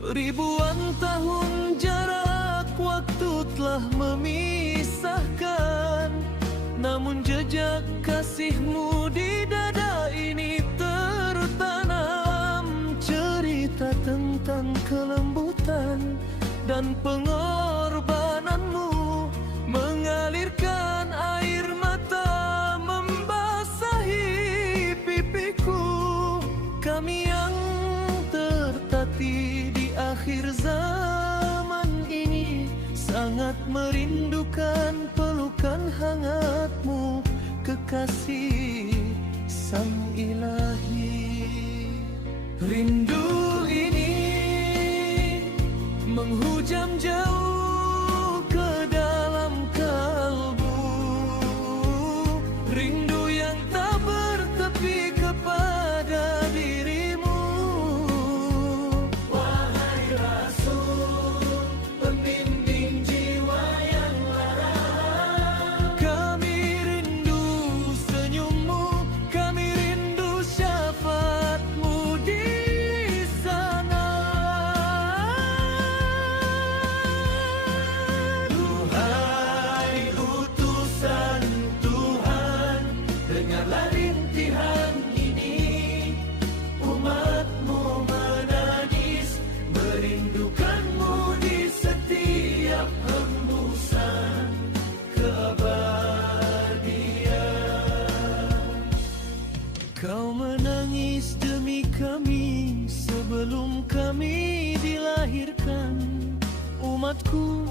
Ribuan tahun jarak waktu telah memisahkan, namun jejak kasihmu di dada ini tertanam. Cerita tentang kelembutan dan pengorbananmu mengalirkan air mata membasahi pipiku. Kami yang tertatih di akhir zaman ini sangat merindukan pelukan hangatmu, kekasih Sang Ilahi. Rindu ini menghujam jauh ke dalam kalbu, rindu yang tak bertepi kepada dirimu. Wahai Rasul, pembimbing jiwa yang lara, kami rindu senyummu, kami rindu syafaatmu di sana. Duhai utusan Tuhan, dengarlah rintihan ini. Umatmu menangis, merindukanmu di setiap hembusan keabadian. Kau menangis demi kami sebelum kami dilahirkan. Umatku,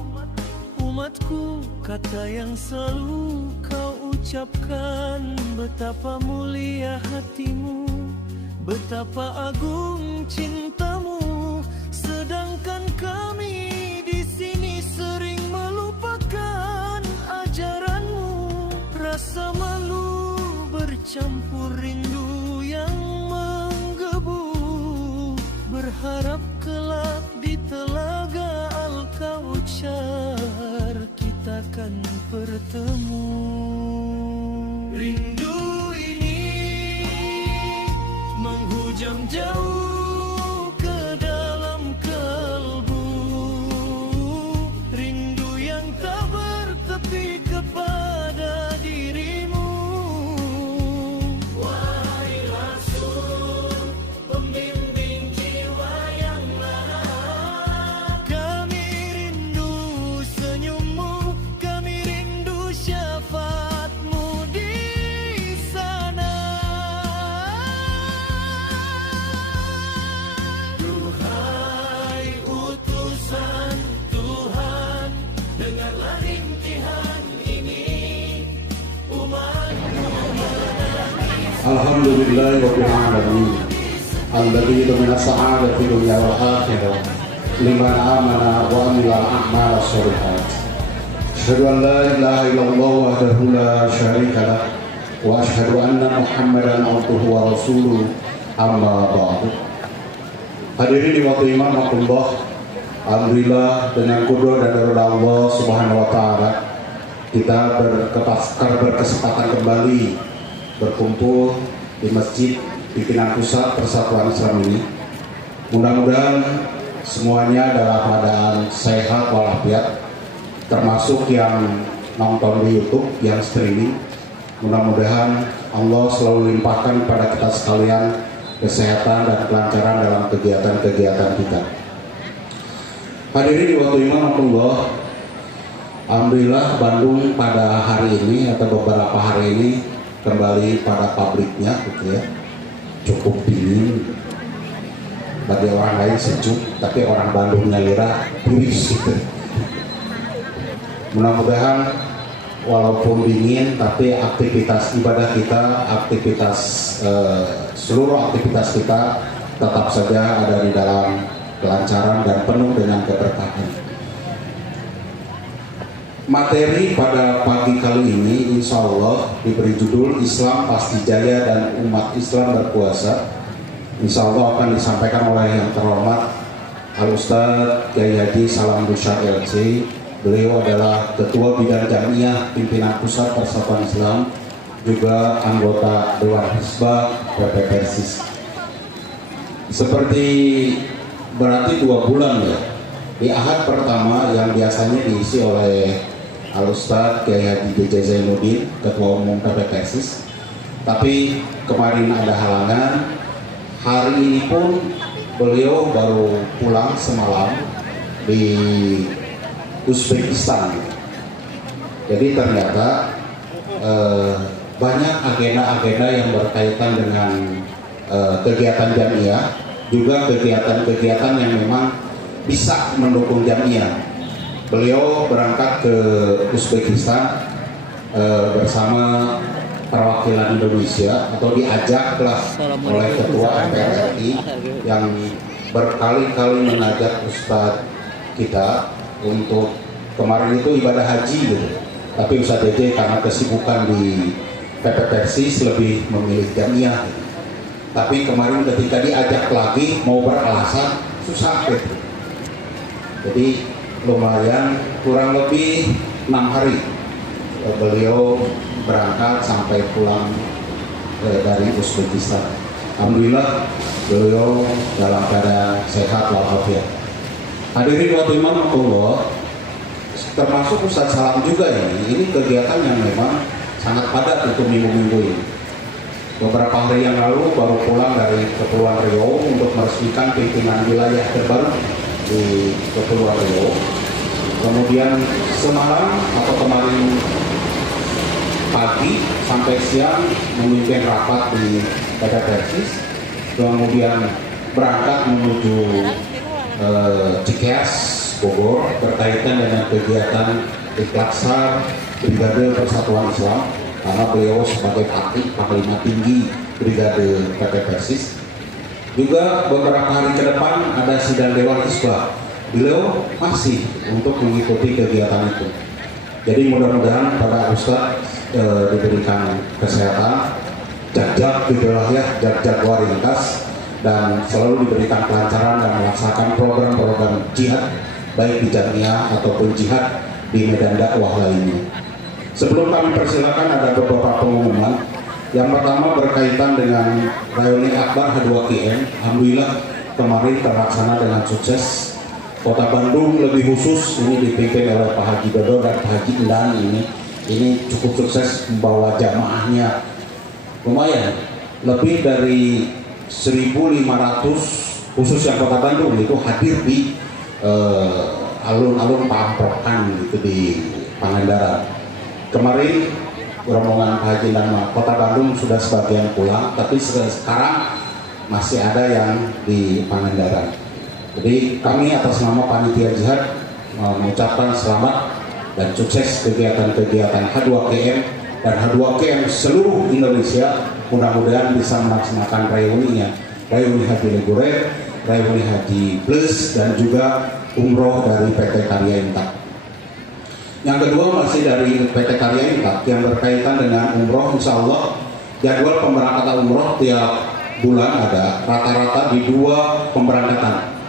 umatku, kata yang selalu kau ucapkan. Betapa mulia hatimu, betapa agung cintamu. Sedangkan kami di sini sering melupakan ajaranmu. Rasa malu bercampur rindu yang menggebu, berharap kelak di telaga Al-Kautsar kita akan bertemu. Rindu ini menghujam jauh ke dalam kalbu, rindu yang tak bertepi kepada dirimu. Wahai Rasul, pembimbing jiwa yang lara, kami rindu senyummu, kami rindu syafaatmu di sana. Duhai utusan Tuhan, dengarlah rintihan ini. Umatmu menangis. Alhamdulillahirabbil alamin. Alladzi domina sa'ada fi dunya wal akhirah liman amana wa amila a'mal sholihat. Asyhadu an la ilaha illallah wahdahu la syarika lah wa asyhadu anna Muhammadan abduhu wa rasuluh, amma ba'du. Hadirin di waktu iman Allah, alhamdulillah dengan qudrat dan ridha Allah Subhanahu wa taala kita berkesempatan kembali berkumpul di masjid pimpinan pusat Persatuan Islam ini. Mudah-mudahan semuanya dalam keadaan sehat walafiat, termasuk yang nonton di YouTube, yang streaming. Mudah-mudahan Allah selalu limpahkan pada kita sekalian kesehatan dan kelancaran dalam kegiatan-kegiatan kita. Hadirin di waktu iman Allah, alhamdulillah Bandung pada hari ini atau beberapa hari ini kembali pada pabriknya, gitu ya. Cukup dingin, bagi orang lain sejuk, tapi orang Bandungnya lira tiris gitu. Mudah-mudahan walaupun dingin, tapi aktivitas ibadah kita, seluruh aktivitas kita tetap saja ada di dalam kelancaran dan penuh dengan keberkahan. Materi pada pagi kali ini insya Allah diberi judul Islam Pasti Jaya dan Umat Islam Berpuasa. Insya Allah akan disampaikan oleh yang terhormat Al-Ustadz Kiai Haji Salam Dusyar LC. Beliau adalah Ketua Bidang Jamiah Pimpinan Pusat Persatuan Islam, juga anggota Dewan Hizbah PP Persis. Seperti berarti 2 bulan ya. Di Ahad pertama yang biasanya diisi oleh Al-Ustadz Kiai Haji B.J. Zainuddin, Ketua Umum PPPSIS, tapi kemarin ada halangan. Hari ini pun beliau baru pulang semalam di Uzbekistan. Jadi ternyata banyak agenda-agenda yang berkaitan dengan kegiatan jamiah, juga kegiatan-kegiatan yang memang bisa mendukung jamiah. Beliau berangkat ke Uzbekistan bersama perwakilan Indonesia, atau diajaklah oleh Ketua MPR RI yang berkali-kali mengajak Ustadz kita untuk kemarin itu ibadah haji gitu. Tapi Ustadz JJ karena kesibukan di PPPSIS lebih memilih jamiah. Tapi kemarin ketika diajak lagi mau beralasan susah gitu. Jadi lumayan, kurang lebih 6 hari beliau berangkat sampai pulang dari Uzbekistan. Alhamdulillah beliau dalam keadaan sehat walafiat. Hadirin wa rahmatullah, termasuk Ustadz Salam juga ini kegiatan yang memang sangat padat untuk minggu-minggu ini. Beberapa hari yang lalu baru pulang dari Kepulauan Riau untuk meresmikan pimpinan wilayah terbaru di Kepulauan Riau. Kemudian semalam atau kemarin pagi sampai siang memimpin rapat di PPPSIS, kemudian berangkat menuju Cikeas, Bogor, berkaitan dengan kegiatan Ikhlasar Brigade Persatuan Islam, karena beliau sebagai Panglima Tinggi Brigade PPPSIS. Juga beberapa hari ke depan ada sidang Dewan Isbah, beliau masih untuk mengikuti kegiatan itu. Jadi mudah-mudahan pada Ustadz diberikan kesehatan, jag-jag gitulah ya, jag-jag warintas, dan selalu diberikan kelancaran dan melaksanakan program-program jihad baik di jamiah ataupun jihad di medan dakwah lainnya. Sebelum kami persilakan, ada beberapa pengumuman. Yang pertama berkaitan dengan Reuni Akbar H2KM. Alhamdulillah kemarin terlaksana dengan sukses. Kota Bandung lebih khusus ini dipimpin oleh Pak Haji Dodo dan Pak Haji Indan ini cukup sukses membawa jamaahnya lumayan lebih dari 1.500 khusus yang Kota Bandung itu hadir di alun-alun Pamplokan gitu di Pangandaran. Kemarin rombongan Haji dan Kota Bandung sudah sebagian pulang, tapi sekarang masih ada yang di Pangandaran. Jadi kami atas nama Panitia Jihad mengucapkan selamat dan sukses kegiatan-kegiatan H2KM dan H2KM seluruh Indonesia. Mudah-mudahan bisa melaksanakan reuninya, reuni Haji Leguret, reuni Haji Plus, dan juga umroh dari PT Karya Intak. Yang kedua masih dari PT Karya Intak yang berkaitan dengan umroh. Insya Allah jadwal pemberangkatan umroh tiap bulan ada, rata-rata di 2 pemberangkatan.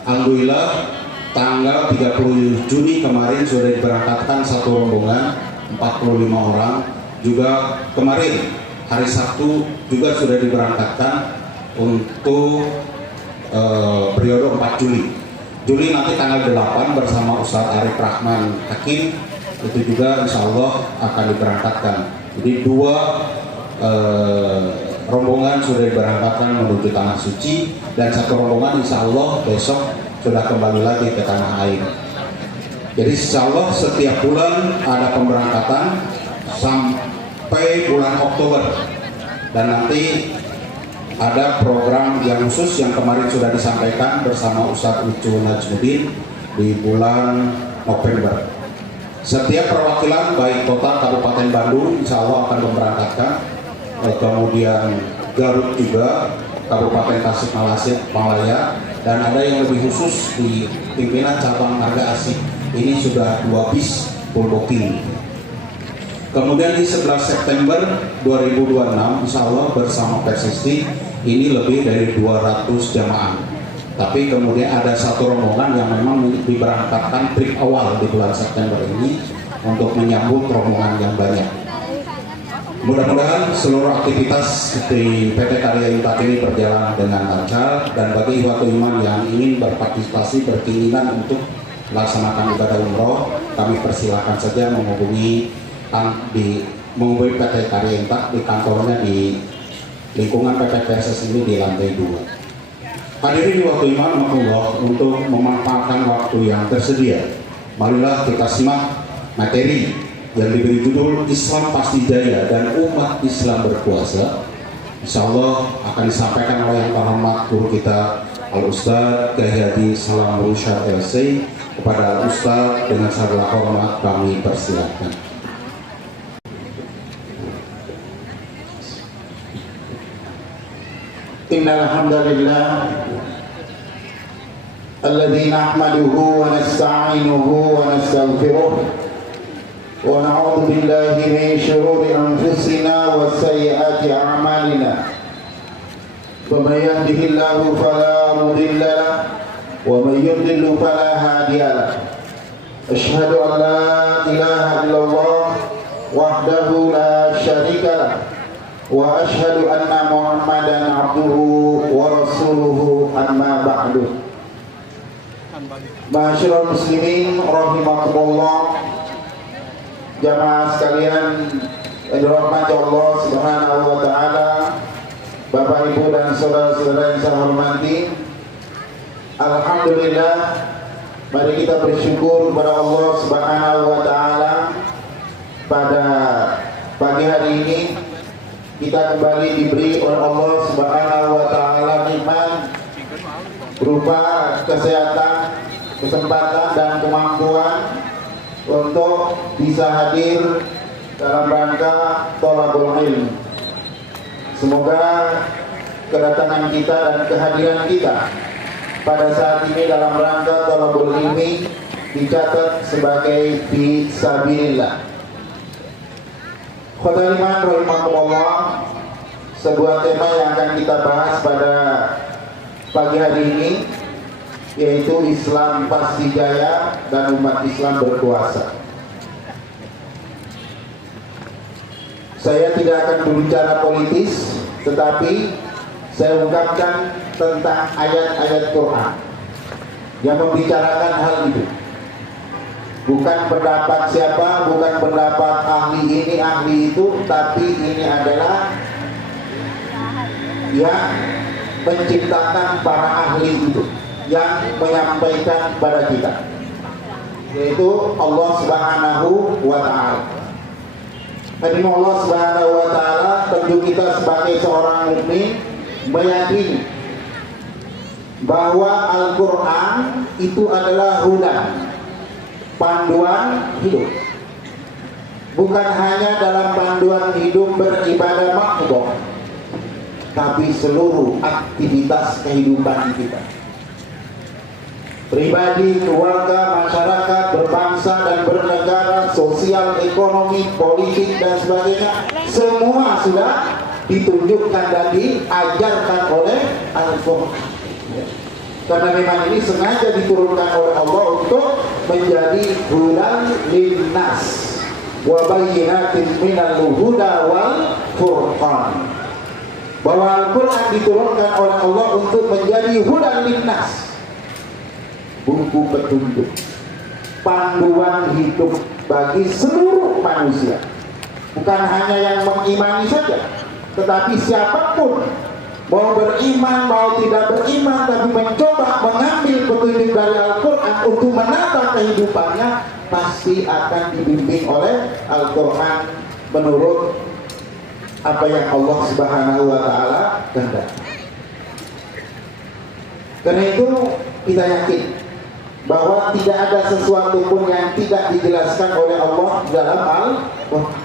Alhamdulillah tanggal 30 Juni kemarin sudah diberangkatkan 1 rombongan 45 orang. Juga kemarin hari Sabtu juga sudah diberangkatkan untuk periode 4 Juli. Juli nanti tanggal 8 bersama Ustadz Arif Rahman Hakim itu juga insya Allah akan diberangkatkan. Jadi 2 rombongan sudah diberangkatkan menuju Tanah Suci, dan 1 rombongan insya Allah besok sudah kembali lagi ke tanah air. Jadi insya Allah setiap bulan ada pemberangkatan sampai bulan Oktober, dan nanti ada program yang khusus yang kemarin sudah disampaikan bersama Ustadz Ucu Najmuddin di bulan November. Setiap perwakilan baik kota Kabupaten Bandung insya Allah akan memberangkatkan, kemudian Garut juga, Kabupaten Tasikmalaya, dan ada yang lebih khusus di pimpinan cabang Marga Asih. Ini sudah 2 bis full booking. Kemudian di 11 September 2026 insya Allah bersama Persisti ini lebih dari 200 jamaah. Tapi kemudian ada 1 rombongan yang memang diberangkatkan trip awal di bulan September ini untuk menyambut rombongan yang banyak. Mudah-mudahan seluruh aktivitas di PT Karya Intak ini berjalan dengan lancar, dan bagi ikhwatul iman yang ingin berpartisipasi berkeinginan untuk melaksanakan ibadah umroh, kami persilahkan saja menghubungi PT Karya Intak di kantornya di lingkungan PPPSS ini di lantai 2. Hadirin waktu iman Allah, untuk memanfaatkan waktu yang tersedia, marilah kita simak materi yang diberi judul Islam Pasti Jaya dan Umat Islam Berkuasa. Insya Allah akan disampaikan oleh yang terhormat guru kita Al-Ustaz Kiai Haji Salam Rusyad LC. Kepada Al-Ustaz dengan segala hormat kami persilakan. Innal hamdalillah alladzi nahmaduhu wa nasta'inuhu wa nastaghfiruh wa na'udzu billahi min shururi anfusina wa sayyiati a'malina. Faman yahdihillahu fala mudilla lahu wa man yudlil fala hadiya lahu. Asyhadu an la ilaha illallah wahdahu la syarika lahu wa asyhadu anna Muhammadan abduhu wa rasuluhu, amma ba'du. Ma'asyiral muslimin rahimakumullah, jamaah sekalian yang dirahmati Allah Subhanahu wa taala, Bapak Ibu dan saudara-saudara yang saya hormati. Alhamdulillah, mari kita bersyukur kepada Allah Subhanahu wa taala pada pagi hari ini kita kembali diberi oleh Allah Subhanahu wa taala nikmat berupa kesehatan, kesempatan dan kemampuan untuk bisa hadir dalam rangka thalabul ilm. Semoga kedatangan kita dan kehadiran kita pada saat ini dalam rangka thalabul ilmi dicatat sebagai fisabilillah. Khotaliman rahimahullah, sebuah tema yang akan kita bahas pada pagi hari ini yaitu Islam Pasti Jaya dan Umat Islam Berkuasa. Saya tidak akan berbicara politis, tetapi saya ungkapkan tentang ayat-ayat Quran yang membicarakan hal itu. Bukan pendapat siapa, bukan pendapat ahli ini, ahli itu, tapi ini adalah yang menciptakan para ahli itu, yang menyampaikan kepada kita, yaitu Allah Subhanahu wa ta'ala. Hadirin Allah Subhanahu wa ta'ala, tentu kita sebagai seorang mukmin meyakini bahwa Al-Quran itu adalah hudan, panduan hidup. Bukan hanya dalam panduan hidup beribadah makhluk, tapi seluruh aktivitas kehidupan kita, pribadi, keluarga, masyarakat, berbangsa dan bernegara, sosial, ekonomi, politik dan sebagainya, semua sudah ditunjukkan dan diajarkan oleh Al-Quran. Karena memang ini sengaja diturunkan oleh Allah untuk menjadi hudan linnas wa bayyinatin minal huda wal furqan. Bahwa Al-Quran diturunkan oleh Allah untuk menjadi hudan linnas, buku petunjuk, panduan hidup bagi seluruh manusia. Bukan hanya yang mengimani saja, tetapi siapapun, mau beriman, mau tidak beriman, tapi mencoba mengambil petunjuk dari Al-Quran untuk menata kehidupannya, pasti akan dibimbing oleh Al-Quran menurut apa yang Allah Subhanahu wa ta'ala kehendaki. Karena itu kita yakin bahwa tidak ada sesuatu pun yang tidak dijelaskan oleh Allah dalam Al-Quran.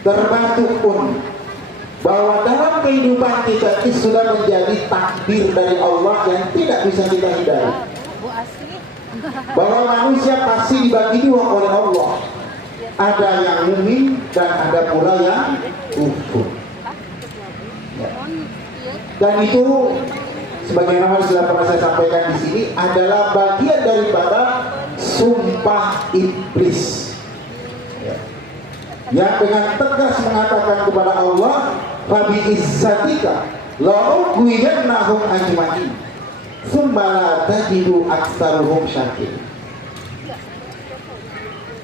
Termasuk pun bahwa dalam kehidupan kita ini sudah menjadi takdir dari Allah yang tidak bisa kita hindari. Bahwa manusia pasti dibagi dua oleh Allah. Ada yang mukmin dan ada pula yang kufur. Dan itu sebagaimana sudah pernah saya sampaikan di sini adalah bagian daripada sumpah iblis. yang dengan tegas mengatakan kepada Allah, "Fabi izzatika la ughwiyannahum ajma'in tsumma la tajidu aktsaruhum syakirin."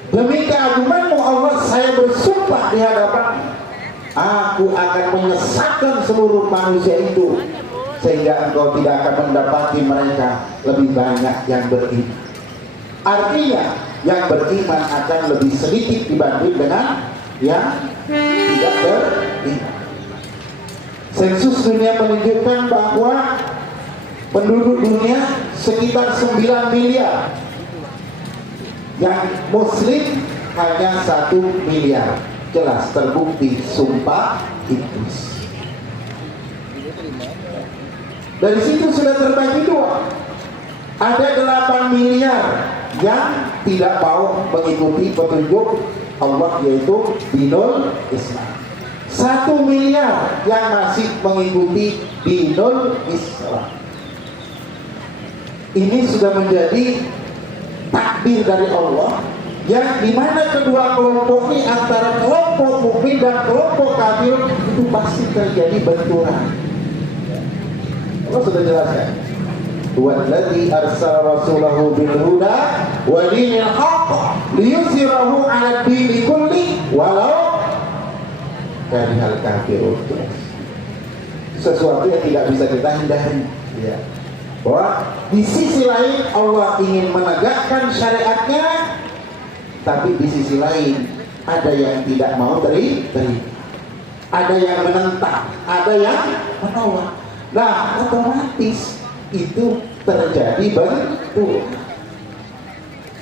Demi keagunganmu Allah, saya bersumpah di hadapan, aku akan menyesatkan seluruh manusia itu sehingga engkau tidak akan mendapati mereka lebih banyak yang beriman. Artinya yang beriman akan lebih sedikit dibanding dengan yang tidak beriman. Sensus dunia menunjukkan bahwa penduduk dunia sekitar 9 miliar, yang muslim hanya 1 miliar. Jelas terbukti sumpah Iblis. Dari situ sudah terbagi dua. Ada 8 miliar yang tidak mau mengikuti petunjuk Allah, yaitu dinul Islam. 1 miliar yang masih mengikuti dinul Islam. Ini sudah menjadi takdir dari Allah, yang dimana kedua kelompok ini antara kelompok mukmin dan kelompok kafir itu pasti terjadi benturan. Allah sudah jelaskan, "Wallazi arsala rasulahu bil huda wa dinil haqq liyuzhirahu 'ala dini kulli walau karihal kafirun." Sesuatu yang tidak bisa kita hindari, ya. Bahwa di sisi lain Allah ingin menegakkan syariatnya, tapi di sisi lain ada yang tidak mau terima, ada yang menentang, ada yang menolak. Nah, otomatis itu terjadi benturan.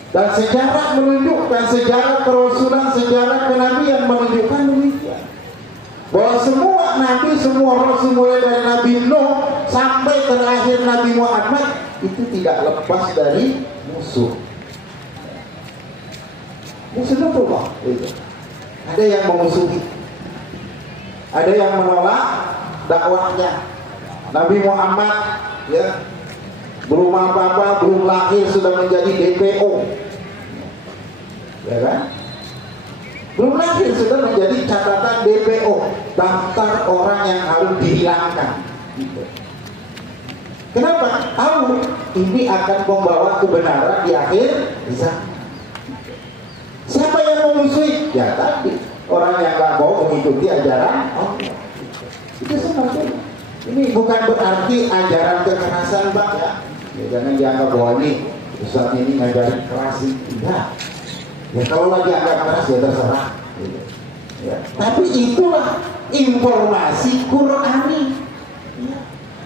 Dan sejarah menunjukkan, sejarah kerasulan, sejarah kenabian menunjukkan demikian, bahwa semua nabi, semua rasul mulai dari Nabi Nuh sampai terakhir Nabi Muhammad itu tidak lepas dari musuh. Musuhnya Allah itu. Ada yang memusuhi, ada yang menolak dakwahnya. Nabi Muhammad, ya, belum apa-apa, belum lahir sudah menjadi DPO, ya kan? Belum lahir sudah menjadi catatan DPO, daftar orang yang harus dihilangkan. Gitu. Kenapa? Tahu ini akan membawa kebenaran di akhir zaman. Siapa yang memusuhi? Ya tadi, orang yang gak mau mengikuti ajaran Allah. Itu semacam. Ini bukan berarti ajaran kekerasan, Pak, ya. Ya jangan dianggap bahwa ini Ustaz ini ngajarin keras, tidak. Ya kalau lagi agak keras ya terserah. Ya. Tapi itulah informasi Qur'ani. Ya.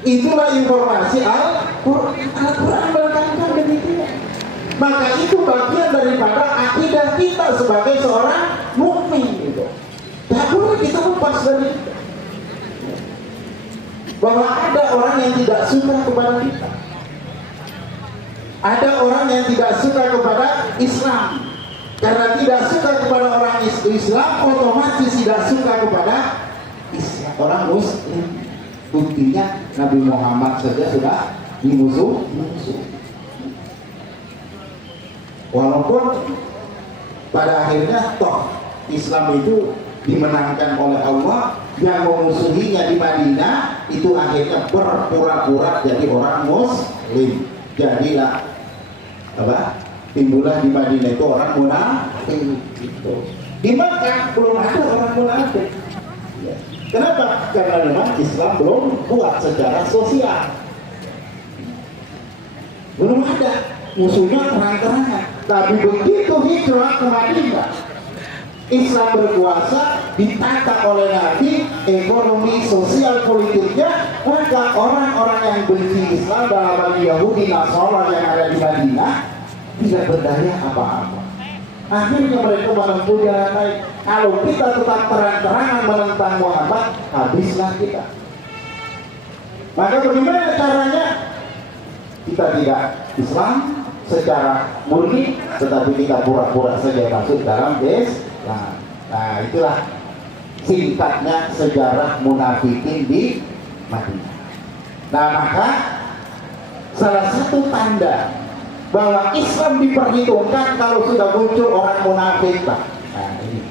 Itulah informasi Al-Quran. Al-Quran menekankan demikian. Maka itu bagian daripada akidah kita sebagai seorang mukmin. Gitu. Tak boleh kita lepas dari itu. Bahwa ada orang yang tidak suka kepada kita, ada orang yang tidak suka kepada Islam. Karena tidak suka kepada orang Islam, otomatis tidak suka kepada Islam, orang Muslim. Buktinya Nabi Muhammad saja sudah dimusuh. Walaupun pada akhirnya toh Islam itu dimenangkan oleh Allah, yang memusuhinya di Madinah itu akhirnya berpura-pura jadi orang Muslim. Jadilah apa? Timbullah di Madinah itu orang munafik. Gitu. Di Makkah belum ada orang munafik. Ya. Kenapa? Karena memang Islam belum kuat secara sosial. Belum ada, musuhnya terang-terangan. Tapi begitu hijrah ke Madinah, Islam berkuasa, ditata oleh Nabi, ekonomi, sosial, politiknya, maka orang-orang yang benci Islam dalam hal Yahudi, Nasara yang ada di Madinah tidak berdaya apa-apa. Akhirnya mereka menempuh jalan lain. Kalau kita tetap terang-terangan menentang Muhammad, habislah kita. Maka bagaimana caranya? Kita tidak Islam secara murni, tetapi kita pura-pura saja masuk dalam Islam. Nah, itulah singkatnya sejarah munafikin di Madinah. Nah, maka salah satu tanda bahwa Islam diperhitungkan kalau sudah muncul orang munafik, Pak. Nah, ini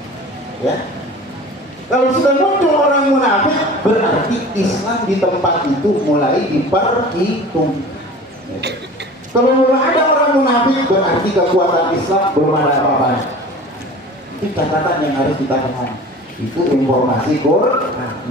Ya. Kalau sudah muncul orang munafik, berarti Islam di tempat itu mulai diperhitung. Kalau mulai ada orang munafik, berarti kekuatan Islam belum ada apa-apanya. Itu catatan yang harus kita pahami. Itu informasi Quran.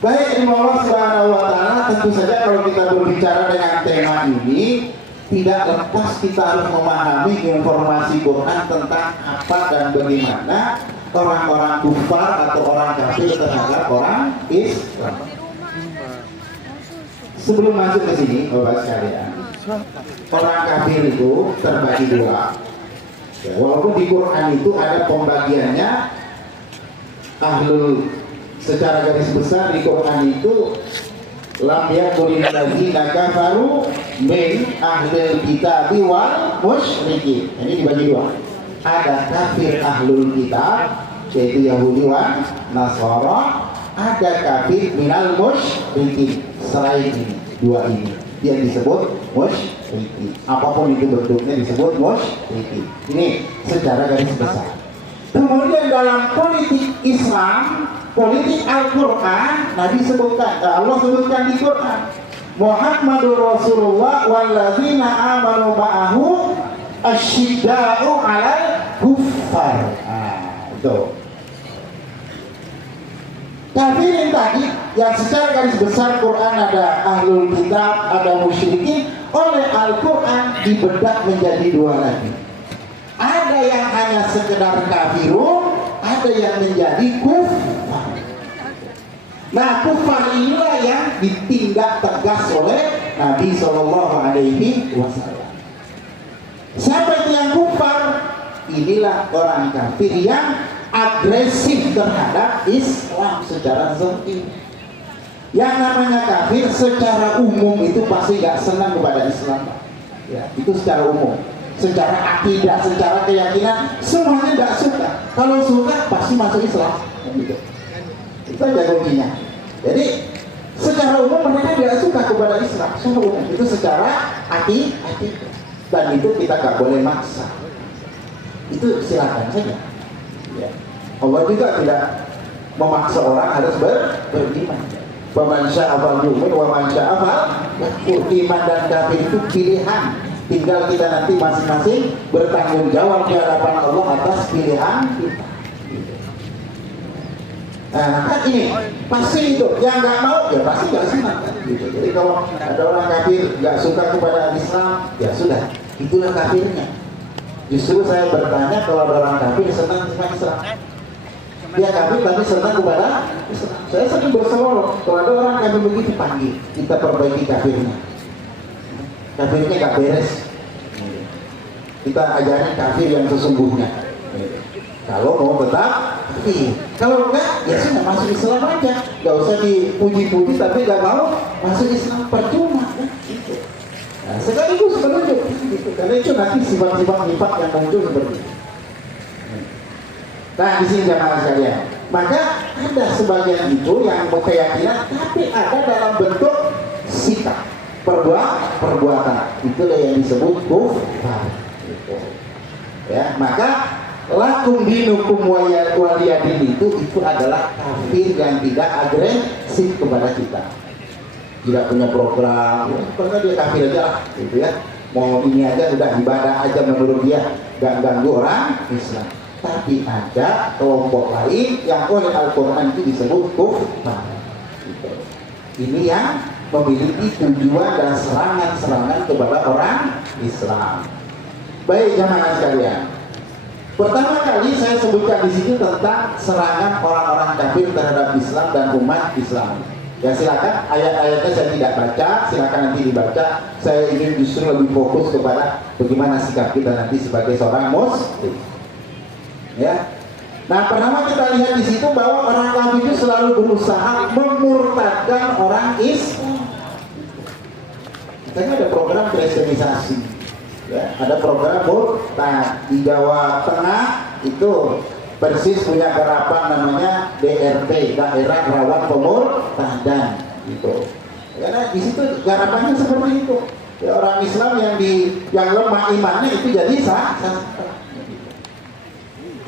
Baik, Allah Subhanahu wa Ta'ala, tentu saja kalau kita berbicara dengan tema ini, tidak lepas kita harus memahami informasi Quran tentang apa dan bagaimana orang-orang kufar atau orang kafir terhadap orang Islam. Sebelum masuk ke sini, Bapak sekalian, orang kafir itu terbagi dua. Ya, walaupun di Quran itu ada pembagiannya, ahlul secara garis besar di Quran itu lam yakulil ladzina kafaru min ahlil kitabi wal musyrikin. Ini dibagi dua. Ada kafir ahlul kitab yaitu Yahudi wan Nasara, ada kafir minal musyrikin. Selain ini, dua ini yang disebut musyrikin. Apapun itu bentuknya disebut musyrikin. Ini secara garis besar. Kemudian dalam politik Islam, politik Al-Quran, Nabi sebutkan, Allah sebutkan di Quran, Muhammadur Rasulullah walladzina amanu ma'ahu asyidda'u 'alal kuffar. Itu. Kafirin tadi yang secara garis besar Quran ada ahlul kitab, ada musyrikin, oleh Al-Quran dibedah menjadi dua lagi. Ada yang hanya sekedar kafirun, ada yang menjadi kufar. Nah, kufar inilah yang ditindak tegas oleh Nabi SAW. Siapa itu yang kufar? Inilah orang kafir yang agresif terhadap Islam secara zahir. Yang namanya kafir secara umum itu pasti gak senang kepada Islam. Ya, itu secara umum. Secara akidah, secara keyakinan, semuanya tidak suka. Kalau suka, pasti masuk Islam. Gitu. Itu aja kuncinya. Jadi, secara umum mereka tidak suka kepada Islam. Secara umum. Itu secara akidah. Dan itu kita nggak boleh maksa. Itu silakan saja. Ya. Allah juga tidak memaksa orang harus beriman. Faman syaa'a falyu'min wa man syaa'a falyakfur. Iman dan kafir itu pilihan. Tinggal kita nanti masing-masing bertanggung jawab di hadapan Allah atas pilihan kita. Nah, kan ini pasti itu yang nggak mau ya pasti nggak senang. Gitu. Jadi kalau ada orang kafir nggak suka kepada Islam, ya sudah, itulah kafirnya. Justru saya bertanya kalau ada orang kafir senang sama Islam. Dia kafir tapi senang kepada Islam. Saya sering berselawat kalau ada orang kafir begitu panggil, kita perbaiki kafirnya. Kafirnya gak beres. Kita ajarin kafir yang sesungguhnya. Kalau mau tetap kafir, kalau enggak ya sudah masuk Islam aja. Gak usah dipuji-puji tapi gak mau masuk Islam, percuma kan? Gitu. Nah, sekaligus menunjuk gitu. Karena itu nanti sifat-sifat nifaq yang muncul seperti itu. Nah, di sini jamaah sekalian. Maka ada sebagian itu yang berkeyakinan tapi ada dalam bentuk sikap. Perbuatan itulah yang disebut kufar. Gitu. Ya, maka lakum dinukum waliyadin itu adalah kafir yang tidak agresif kepada kita. Tidak punya program, pokoknya dia kafir aja lah, gitu ya. Mau ini aja udah ibadah aja menurut dia, gak ganggu orang Islam. Tapi ada kelompok lain yang oleh Al-Quran itu disebut kufar. Gitu. Ini yang memiliki tujuan dan serangan-serangan kepada orang Islam. Baik jamaah sekalian. Pertama kali saya sebutkan di sini tentang serangan orang-orang kafir terhadap Islam dan umat Islam. Ya silakan ayat-ayatnya saya tidak baca, silakan nanti dibaca. Saya ingin justru lebih fokus kepada bagaimana sikap kita nanti sebagai seorang muslim. Ya. Nah, pertama kita lihat di situ bahwa orang kafir itu selalu berusaha memurtadkan orang Islam. Katanya ada program kristenisasi, ya, ada program murtad di Jawa Tengah itu persis punya garapan namanya DRP, Daerah Rawan Pemurtadan, gitu. Karena di situ garapannya seperti itu. Ya, orang Islam yang lemah imannya itu jadi sah.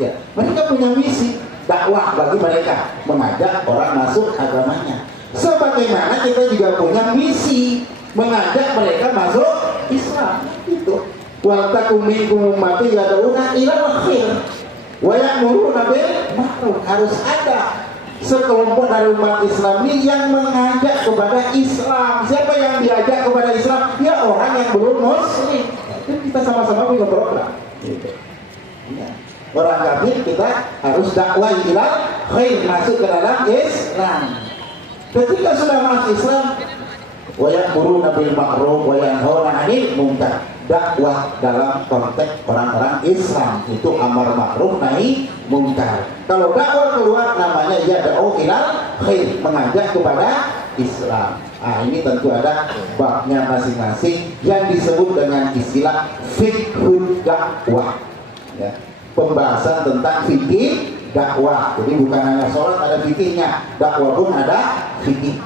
Ya, mereka punya misi dakwah bagi mereka, mengajak orang masuk agamanya. Sebagaimana kita juga punya misi mengajak mereka masuk Islam. Itu. Wal takum minkum ummatun yad'una ilal khair wa ya'muruna bil ma'ruf. Harus ada sekelompok dari umat Islam ini yang mengajak kepada Islam. Siapa yang diajak kepada Islam? Ya orang yang belum muslim. Jadi kita sama-sama punya program. Gitu. Ya. Orang kafir kita harus dakwah ilal khair, masuk ke dalam Islam. Ketika sudah masuk Islam, wa ya'muruna bil ma'ruf wa yanhauna 'anil munkar. Dakwah dalam konteks orang-orang Islam itu amar ma'ruf nahi munkar. Kalau dakwah keluar namanya ya da'u ilal khair, mengajak kepada Islam. Ah, ini tentu ada babnya masing-masing yang disebut dengan istilah fiqhud dakwah. Ya. Pembahasan tentang fikih dakwah. Jadi bukan hanya sholat ada fikihnya, dakwah pun ada fikih.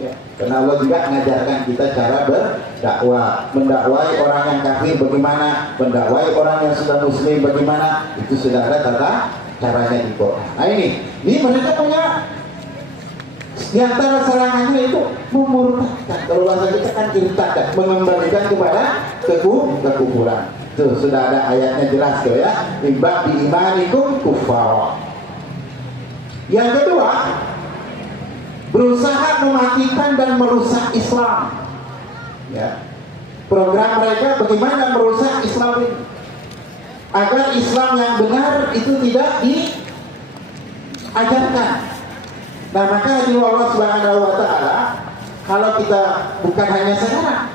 Ya. Karena Allah juga mengajarkan kita cara berdakwah, mendakwai orang yang kafir bagaimana, mendakwai orang yang sudah muslim bagaimana, itu sudah ada tata caranya di Quran. Nah ini mereka punya di antara serangannya itu memurtadkan. Kalau bahasa kita kan irtad, mengembalikan kepada kekufuran. Tuh sudah ada ayatnya jelas tuh ya. Ibad bi imanikum kufar. Yang kedua, berusaha mematikan dan merusak Islam. Ya. Program mereka bagaimana merusak Islam ini, agar Islam yang benar itu tidak diajarkan. Nah maka di Allah Subhanahu Wa Taala, kalau kita bukan hanya sekarang,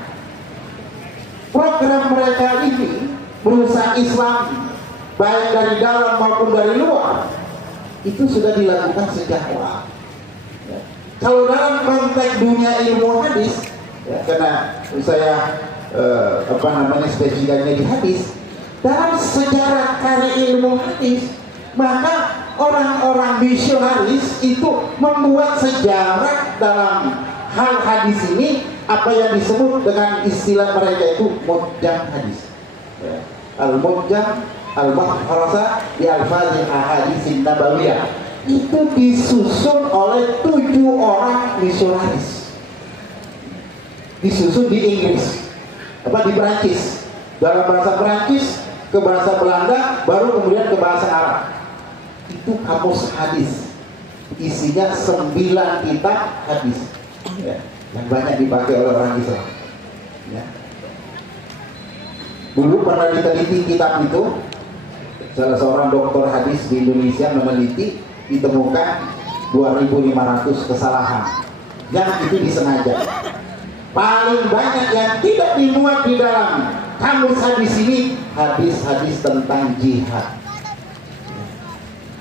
program mereka ini merusak Islam baik dari dalam maupun dari luar, itu sudah dilakukan sejak awal. Kalau dalam konteks dunia ilmu hadis, ya, karena saya spesialnya di hadis, dalam sejarah karya ilmu hadis, maka orang-orang misionaris itu membuat sejarah dalam hal hadis ini, apa yang disebut dengan istilah mereka itu mujam hadis. Ya. Al-mujam al-mahfarasa di al-fadhi ahadisin nabawiyah. Itu disusun oleh 7 orang misionaris, disusun di Inggris, di Perancis, dalam bahasa Perancis ke bahasa Belanda, baru kemudian ke bahasa Arab. Itu kamus hadis, isinya 9 kitab hadis, ya, yang banyak dipakai oleh orang Islam. Ya. Dulu pernah diteliti kitab itu, salah seorang dokter hadis di Indonesia meneliti, ditemukan 2.500 kesalahan yang itu disengaja. Paling banyak yang tidak dimuat di dalam kamus hadis ini, hadis-hadis tentang jihad,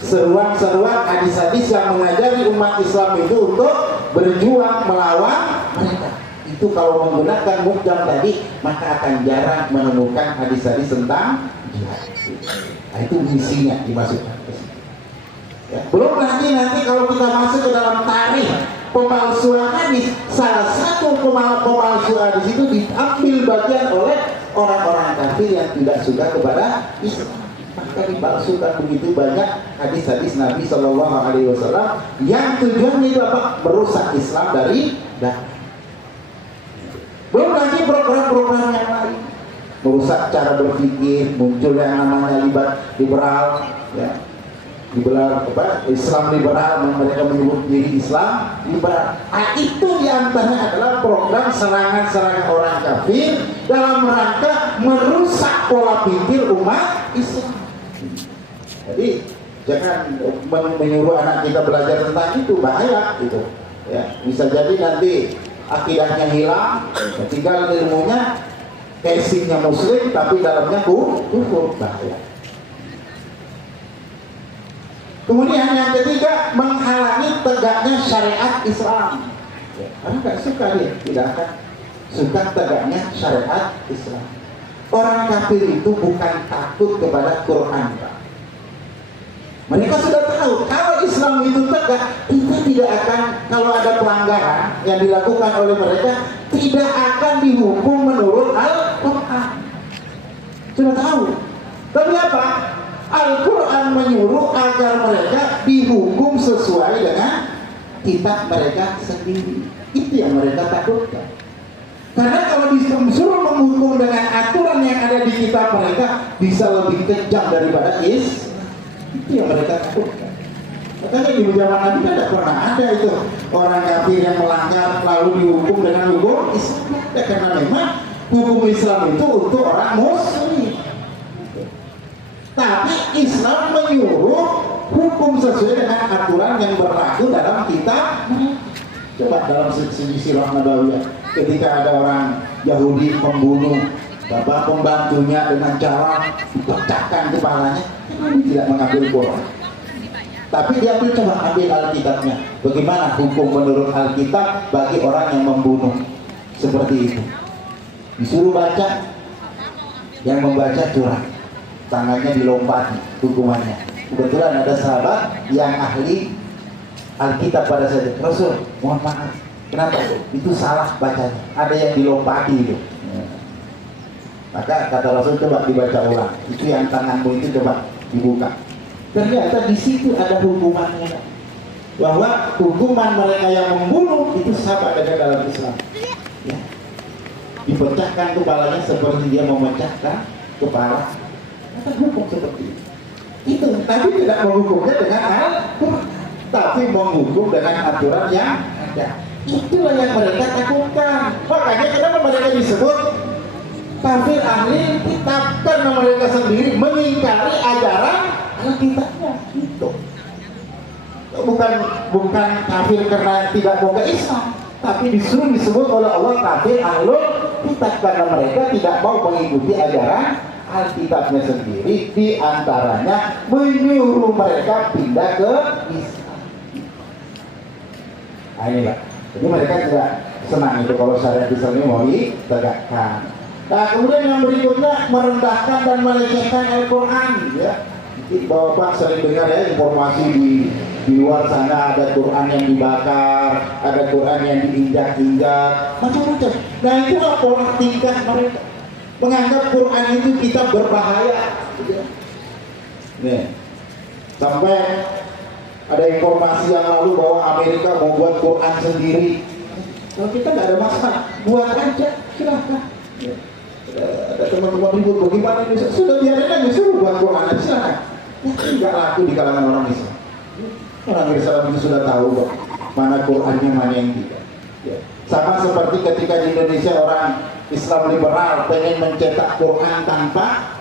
seruan-seruan hadis-hadis yang mengajari umat Islam itu untuk berjuang melawan mereka. Itu kalau menggunakan mukjam tadi, maka akan jarang menemukan hadis-hadis tentang jihad. Nah, itu misinya dimasukkan. Ya. Belum lagi nanti kalau kita masuk ke dalam tarikh pemalsuan hadis, salah satu pemalsu hadis itu diambil bagian oleh orang-orang kafir yang tidak suka kepada Islam. Maka dipalsukan begitu banyak hadis-hadis Nabi Shallallahu Alaihi Wasallam yang tujuannya itu apa? Merusak Islam dari dalam. Belum lagi program-program yang lain, merusak cara berpikir, muncul yang namanya liberal, ya. Liberal Islam liberal, mereka menyebut diri Islam liberal. Itu diantaranya adalah program serangan-serangan orang kafir dalam rangka merusak pola pikir umat Islam. Jadi jangan menyuruh anak kita belajar tentang itu, bahaya itu. Ya, bisa jadi nanti akidahnya hilang, tinggal ilmunya casingnya muslim tapi dalamnya kufur, bahaya. Kemudian yang ketiga, menghalangi tegaknya syariat Islam. Karena nggak suka dia, tidak akan suka tegaknya syariat Islam. Orang kafir itu bukan takut kepada Quran, Pak. Mereka sudah tahu kalau Islam itu tegak, kita tidak akan, kalau ada pelanggaran yang dilakukan oleh mereka, tidak akan dihukum menurut Al-Quran. Sudah tahu. Tapi apa? Al-Quran menyuruh agar mereka dihukum sesuai dengan kitab mereka sendiri. Itu yang mereka takutkan. Karena kalau disuruh menghukum dengan aturan yang ada di kitab mereka, bisa lebih kejam daripada Islam. Itu yang mereka takutkan. Makanya di zaman Nabi tidak pernah ada itu orang kafir yang melanggar lalu dihukum dengan hukum Islam. Karena memang hukum Islam itu untuk orang Muslim. Tapi Islam menyuruh hukum sesuai dengan aturan yang berlaku dalam kitab. Coba dalam segi sirah Nabawiyah, ketika ada orang Yahudi membunuh bapak pembantunya dengan cara dipecahkan kepalanya, Nabi tidak mengambil Quran, tapi dia coba ambil Alkitabnya. Bagaimana hukum menurut Alkitab bagi orang yang membunuh seperti itu? Disuruh baca, yang membaca curang, tangannya dilompati hukumannya. Kebetulan ada sahabat yang ahli Alkitab pada saat itu. Rasul, mohon maaf, kenapa? Itu salah bacanya, ada yang dilompati itu. Maka kata Rasul, coba dibaca ulang. Itu yang tanganmu itu coba dibuka. Ternyata di situ ada hukumannya, bahwa hukuman mereka yang membunuh itu sama dengan dalam Islam. Ya. Dipecahkan kepalanya seperti dia memecahkan kepala. Maka hukum seperti itu. Itu tapi tidak menghukumnya dengan Al-Quran, tapi menghukum dengan aturan yang ada. Itulah yang mereka takutkan. Makanya kenapa mereka disebut kafir ahli kitab, karena mereka sendiri mengingkari ajaran Alkitabnya. Itu bukan kafir karena tidak mau ke Islam, tapi disuruh disebut oleh Allah kafir ahli kitab karena mereka tidak mau mengikuti ajaran Alkitabnya sendiri, di antaranya menyuruh mereka pindah ke Islam. Nah, ini Pak. Jadi mereka tidak senang itu kalau syariat Islam ini mau ditegakkan. Nah, kemudian yang berikutnya merendahkan dan melecehkan Al-Quran. Ya, Bapak sering dengar ya informasi di luar sana ada Quran yang dibakar, ada Quran yang diinjak-injak, macam-macam. Nah, itu pola tingkah mereka. Menganggap Quran itu kitab berbahaya. Nih, sampai ada informasi yang lalu bahwa Amerika mau buat Quran sendiri. Kalau kita nggak ada masalah, buat aja, silahkan. Ada teman-teman ribut bagaimana ini, sudah biarin aja, suruh buat Quran aja, silahkan. Nggak laku di kalangan orang Islam. Orang Islam itu sudah tahu kok mana Qurannya, mana yang tidak. Sama seperti ketika di Indonesia orang Islam liberal pengen mencetak Quran tanpa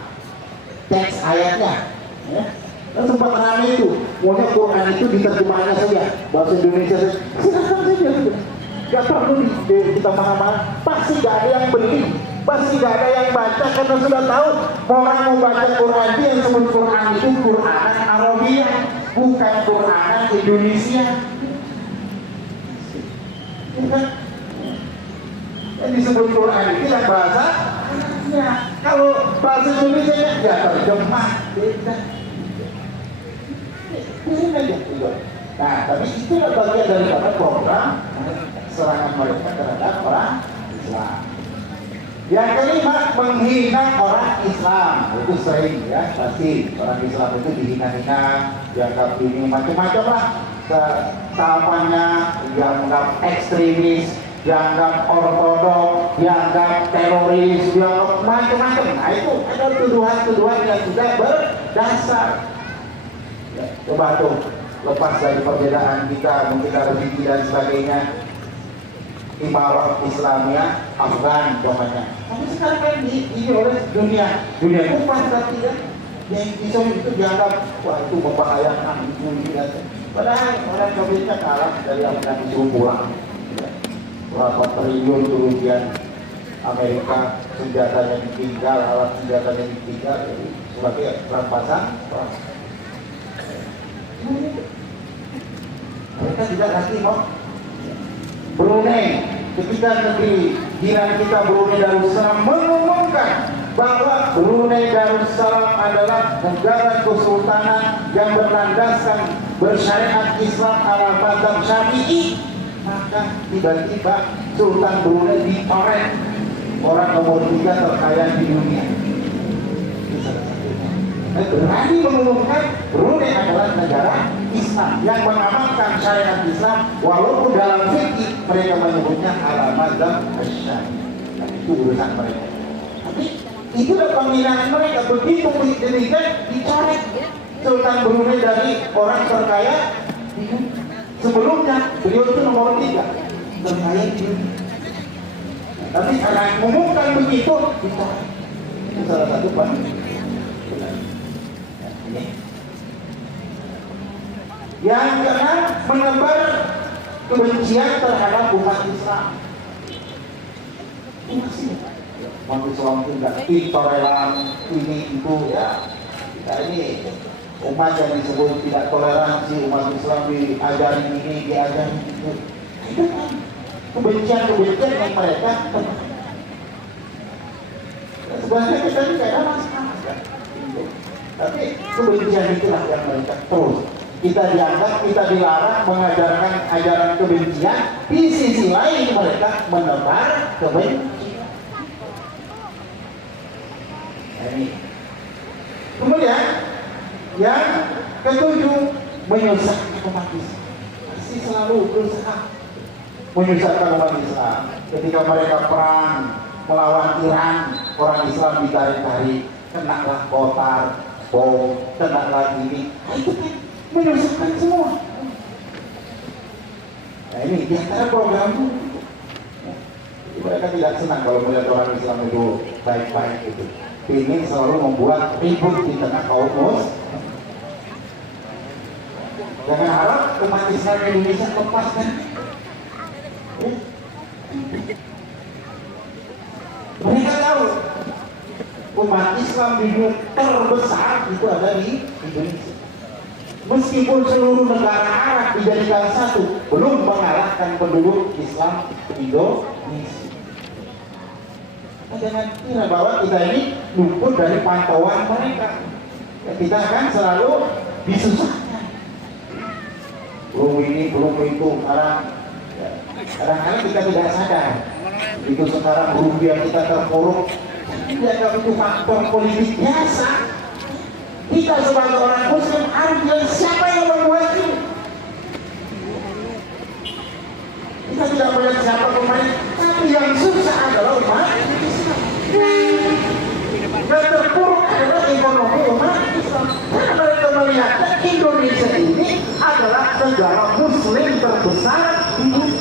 teks ayatnya, ya. Dan sempat ramai itu, maunya Quran itu diterjemahkan saja bahasa Indonesia saja, silahkan saja, gak perlu kita mana-mana, pasti gak ada yang beli, pasti gak ada yang baca karena sudah tahu orang mau baca Quran itu yang sebut Quran itu Quran Arabia, bukan Quran Indonesia. Yang disebut Quran itu yang bahasa ya, kalau bahasa Indonesia ya terjemah beda. Nah, tapi itu bagian daripada program serangan mereka terhadap orang Islam. Yang kelima, menghina orang Islam. Itu sering ya, pasti orang Islam itu dihina-hina, dianggap ini macam-macam lah. Tahapannya dianggap ekstremis, dianggap ortodok, dianggap teroris, dianggap macam-macam. Nah, itu ada tuduhan-tuduhan yang sudah berdasar. Ya, coba tuh lepas dari perbedaan kita, mungkin ada rezeki dan sebagainya. Imarat Islamnya Afgan contohnya. Tapi sekarang kan ini oleh dunia kupas tapi ya, yang Islam itu dianggap wah itu membahayakan itu. Padahal orang Indonesia kalah dari Afgan disuruh pulang. Berapa triliun kerugian Amerika, senjatanya ditinggal, alat senjatanya ditinggal, jadi sebagai rampasan perang. Mereka tidak ngasih mau. Brunei, ketika negeri jiran kita Brunei Darussalam mengumumkan bahwa Brunei Darussalam adalah negara kesultanan yang berlandaskan bersyariat Islam ala mazhab Syafi'i, maka tiba-tiba Sultan Brunei ditoreng orang nomor 3 terkaya di dunia. berani mengumumkan Brunei adalah negara Islam yang mengamalkan syariat Islam, walaupun dalam fikih mereka menyebutnya al-madzhab asy-syafi'i. Itu urusan mereka. Tapi itulah pembinaan mereka. Begitu demikian dicoret Sultan Brunei dari orang terkaya. Sebelumnya beliau itu nomor 3 terkaya di dunia. Tapi karena mengumumkan begitu dicoret. Itu salah satu ini. Yang keenam, menebar kebencian terhadap umat Islam. Umat Islam itu tidak intoleran, ini itu ya. Kita ini umat yang disebut tidak toleransi, umat Islam diajari ini, diajari itu. Itu kan kebencian-kebencian yang mereka tebar. Sebenarnya kita ini kayak masalah kan? Tapi kebencian itulah yang mereka terus. Kita dianggap, kita dilarang mengajarkan ajaran kebencian. Di sisi lain mereka menebar kebencian. Nah, ini. Kemudian yang ketujuh, menyusahkan umat Islam. Masih selalu berusaha menyusahkan umat Islam. Ketika mereka perang melawan Iran, orang Islam ditarik-tarik, kenalah kotar, bom, kenalah ini. Itu kan menyusahkan semua. Nah ini di antara program itu. Mereka tidak senang kalau melihat orang Islam itu baik-baik itu. Ini selalu membuat ribut di tengah kaum muslim. Jangan harap umat Islam di Indonesia lepas kan. Mereka tahu umat Islam di dunia terbesar itu ada di Indonesia. Meskipun seluruh negara Arab dijadikan satu, belum mengalahkan penduduk Islam Indonesia. Jangan kira bahwa kita ini luput dari pantauan mereka. Kita kan selalu disusahkan. Belum ini, belum itu. Kadang-kadang kita tidak sadar. Itu sekarang rupiah kita terpuruk. Dianggap itu faktor politik biasa. Kita sebagai orang Muslim harus lihat siapa yang membuat ini. Kita tidak melihat siapa pemain, tapi yang susah adalah umat Islam. Yang terpuruk adalah ekonomi umat Islam. Karena mereka melihat Indonesia ini adalah negara Muslim terbesar di dunia.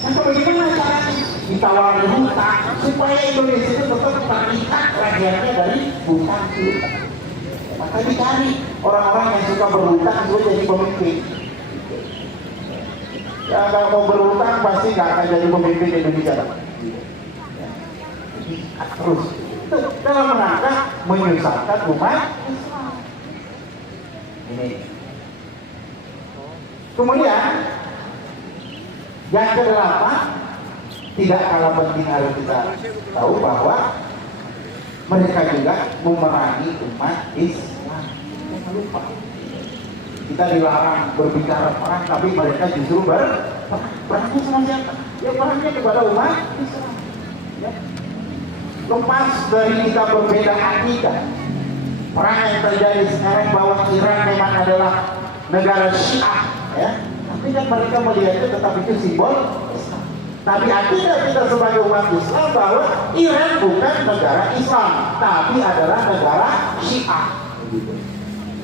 Maka bagaimana caranya? Ditawarin hutang supaya Indonesia itu tetap terikat rakyatnya dari hutang itu. Maka dicari orang-orang yang suka berhutang itu jadi pemimpin. Ya kalau mau berhutang pasti nggak akan jadi pemimpin Indonesia. Terus itu dalam rangka menyusahkan umat Islam. Ini. Kemudian yang ke-8, tidak kalah penting harus kita tahu bahwa mereka juga memerangi umat Islam. Jangan lupa. Kita dilarang berbicara perang, tapi mereka justru berperang sama siapa? Ya perangnya kepada umat Islam. Ya. Lepas dari kita berbeda akidah, perang yang terjadi sekarang bahwa Iran memang adalah negara Syiah, ya. Tapi kan mereka melihatnya tetap itu simbol Islam. Tapi akidah kita sebagai umat Islam bahwa Iran bukan negara Islam, tapi adalah negara Syiah. Begitu.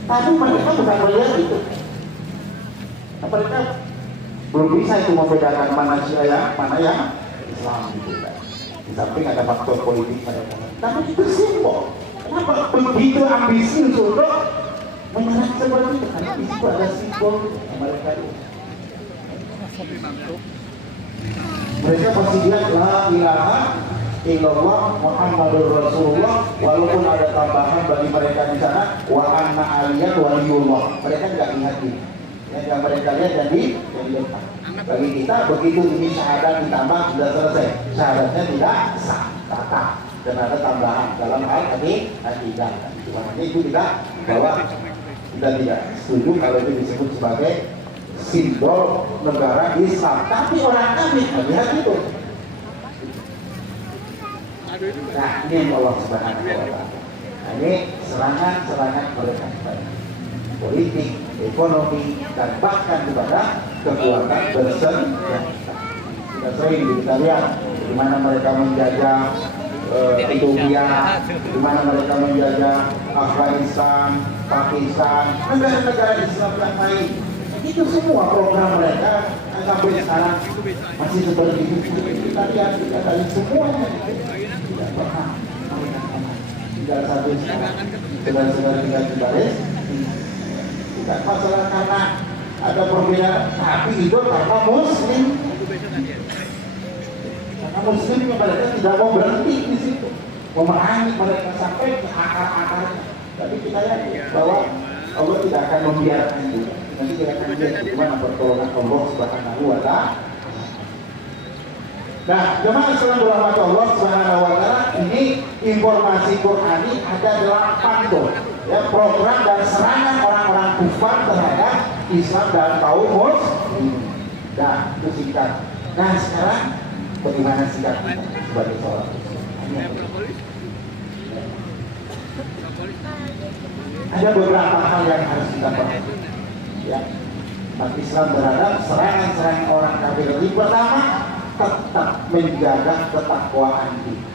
Tapi mereka bukan melihat itu. Mereka belum bisa itu membedakan mana Syiah, mana yang Islam. Gitu. Di samping ada faktor politik mereka. Tapi itu simbol. Kenapa begitu ambisi untuk menyerang seperti itu? Karena di situ ada simbol mereka itu. Mereka pasti bilang la ilaha illallah Muhammadur Rasulullah, walaupun ada tambahan bagi mereka di sana wa anna aliyan waliyullah. Mereka tidak lihat ini. Yang mereka lihat jadi depan. Bagi kita begitu ini syahadat ditambah sudah selesai. Syahadatnya tidak sah, kata dan ada tambahan dalam hal tadi akidah. Makanya itu tidak bahwa kita tidak setuju kalau itu disebut sebagai simbol negara Islam, tapi orang kafir melihat itu. Nah, ini Allah Subhanahu wa Ta'ala. Nah, ini serangan-serangan mereka politik, ekonomi, dan bahkan kepada kekuatan bersenjata. Kita sering kita lihat di mana mereka menjajah Ethiopia, di mana mereka menjajah Afghanistan, Pakistan, negara-negara Islam yang lain. Itu semua program mereka sampai sekarang masih seperti itu. Kita lihat, kita tadi semuanya tidak pernah tidak satu sekarang. Saudara-saudara tinggal di baris, tidak masalah karena ada perbedaan, tapi itu karena Muslim. Karena Muslim mereka tidak mau berhenti di situ, memerangi mereka sampai ke akar-akarnya. Tapi kita yakin bahwa Allah tidak akan membiarkan itu. Nanti kita akan lihat bagaimana pertolongan Allah Subhanahu wa Ta'ala. Nah, jemaah Islam dirahmati Allah Subhanahu wa Ta'ala, ini informasi Qur'ani ada 8 tuh, ya, program dan serangan orang-orang kufar terhadap Islam dan kaum muslim. Nah, itu singkat. Nah, sekarang bagaimana sikap kita sebagai seorang muslim? Ada beberapa hal yang harus kita perhatikan. Ya, umat Islam berhadap serangan-serangan orang kafir. Yang pertama, tetap menjaga ketakwaan kita,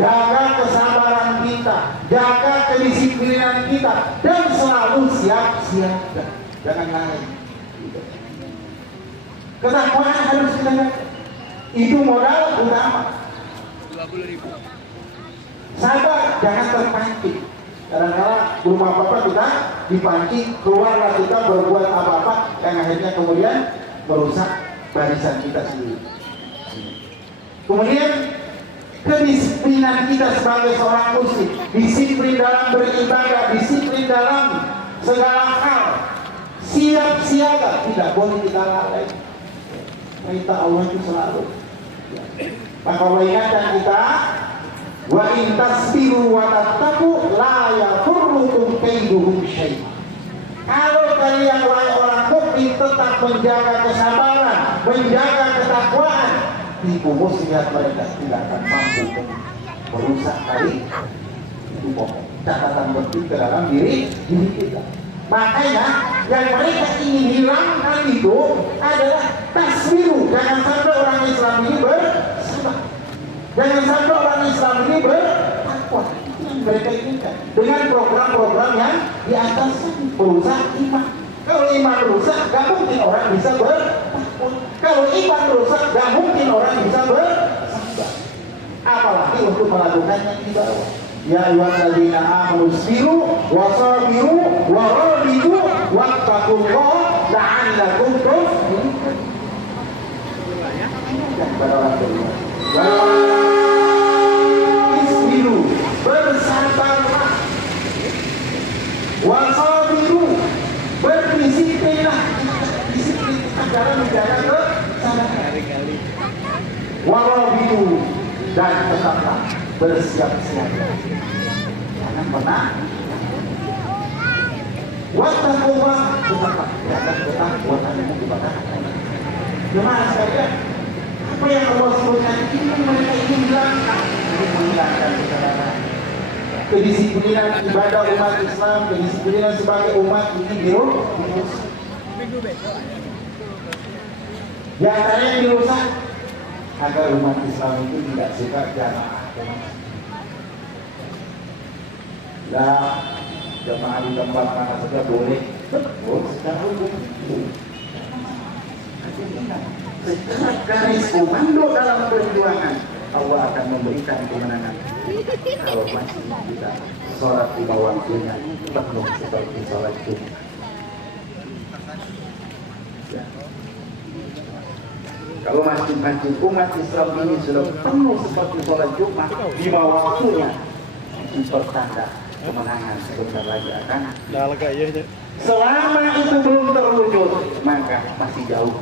jaga kesabaran kita, jaga kedisiplinan kita, dan selalu siap-siaga. Jangan lari. Ketakwaan harus kita jaga. Itu modal utama. 20.000. Sabar, jangan terpancing. Kadang-kadang belum apa-apa kita dipancing, keluarlah kita berbuat apa-apa yang akhirnya kemudian merusak barisan kita sendiri. Kemudian kedisiplinan kita sebagai seorang muslim, disiplin dalam beribadah, disiplin dalam segala hal, siap siaga, tidak boleh kita lalai. Perintah Allah itu selalu. Maka Allah ingatkan kita, wa in tasbiru wa tattaqu la yadurrukum kaiduhum syai'an. Kalau kalian orang mukmin tetap menjaga kesabaran, menjaga ketakwaan, tipu muslihat mereka tidak akan mampu merusak kali itu pokok catatan penting ke dalam diri kita. Makanya yang mereka ingin hilangkan itu adalah tasbiru. Jangan sampai orang Islam ini bersabar, jangan sampai orang Islam ini bertakwa. Itu yang mereka inginkan dengan program-program yang di atas merusak iman. Kalau iman rusak, gak mungkin orang bisa bertakwa. Kalau iman rusak, gak mungkin orang bisa bersabar. Apalagi untuk melakukannya di bawah. Ya ayyuhalladzina amanu sabiru wa sabiru wa rabitu wattaqullaha la'allakum tuflihun. Kepada orang beriman. Isbiru, bersabarlah. Wa sabiru, berdisiplinlah. Disiplin dalam menjaga kesabaran. Wa rabitu, dan tetaplah bersiap-siaga. Jangan pernah wattaqullah, tetaplah jangan ketakutan kepada Allah. Jemaah sekalian, apa yang Allah sebutkan ini mereka ingin hilangkan, ingin menghilangkan kesadaran, kedisiplinan ibadah umat Islam, kedisiplinan sebagai umat ini dirusak. Di antaranya yang dirusak agar umat Islam itu tidak suka jamaah. Nah, jemaah di tempat mana saja boleh, betul secara hukum. Secara garis komando dalam perjuangan, Allah akan memberikan kemenangan. Kalau masih kita sholat di bawah waktunya, penuh seperti sholat Jumat. Ya. Kalau masjid-masjid umat Islam ini sudah penuh seperti sholat Jumat di bawah waktunya, itu pertanda kemenangan sebentar lagi akan. Selama itu belum terwujud, maka masih jauh.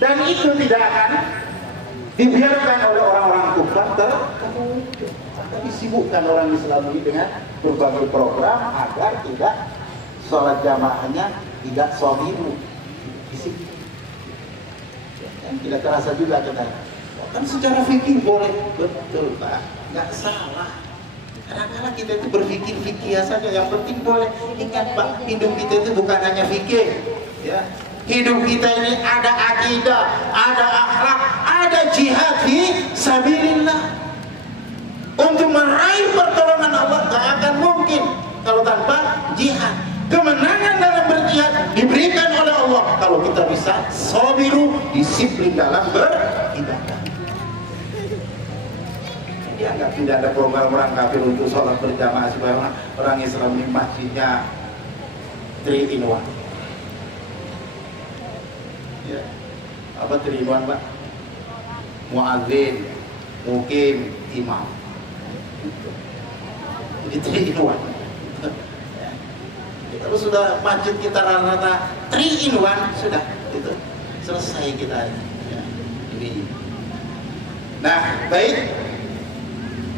Dan itu tidak akan dibiarkan oleh orang-orang kufar terwujud. Tapi sibukkan orang Islam ini dengan berbagai program agar tidak sholat jamaahnya tidak shabiru. Disiplin. Tidak terasa juga kita kan secara fikih boleh, betul Pak, nggak salah. Kadang-kadang kita itu berpikir fikih saja, yang penting boleh. Ingat Pak, hidup kita itu bukan hanya fikih, ya. Hidup kita ini ada akidah, ada akhlak, ada jihad fi sabilillah. Untuk meraih pertolongan Allah tak akan mungkin kalau tanpa jihad. Kemenangan dalam berjihad diberikan oleh Allah kalau kita bisa sabiru, disiplin dalam beribadah. Dianggap tidak ada program orang kafir untuk sholat berjamaah supaya orang Islam di masjidnya 3 in 1. Ya. Apa 3 in 1 Pak? Muadzin, mukim, imam. Jadi 3 in 1. Kalau sudah masjid kita rata-rata 3 in 1 sudah itu selesai kita. Ya. Ini. Nah, baik.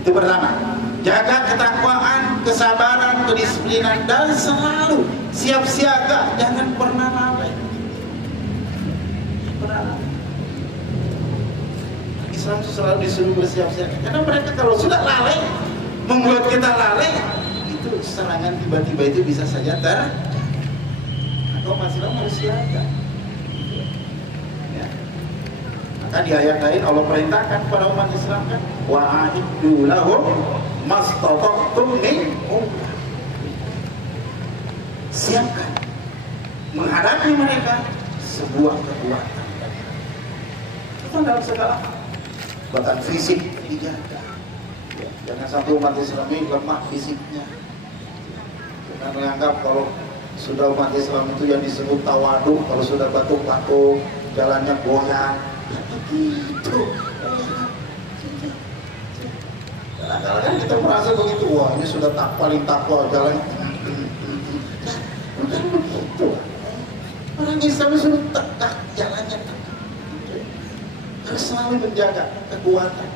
Itu pertama, jaga ketakwaan, kesabaran, kedisiplinan, dan selalu siap siaga, jangan pernah lalai. Islam selalu disuruh bersiap siaga, karena mereka kalau sudah lalai, membuat kita lalai, itu serangan tiba-tiba itu bisa saja atau masih harus siaga. Maka di ayat lain Allah perintahkan kepada umat Islam kan, wa'iddu lahum mastata'tum min quwwah. Siapkan menghadapi mereka sebuah kekuatan. Itu dalam segala kekuatan fisik dijaga. Ya, jangan sampai umat Islam ini lemah fisiknya. Jangan menganggap kalau sudah umat Islam itu yang disebut tawadu, kalau sudah batuk-batuk, jalannya goyang. Begitu. Kadang-kadang kita merasa begitu, wah ini sudah paling takwa jalan. Bukan begitu. Orang Islam sudah tegak jalannya. Harus selalu menjaga kekuatan.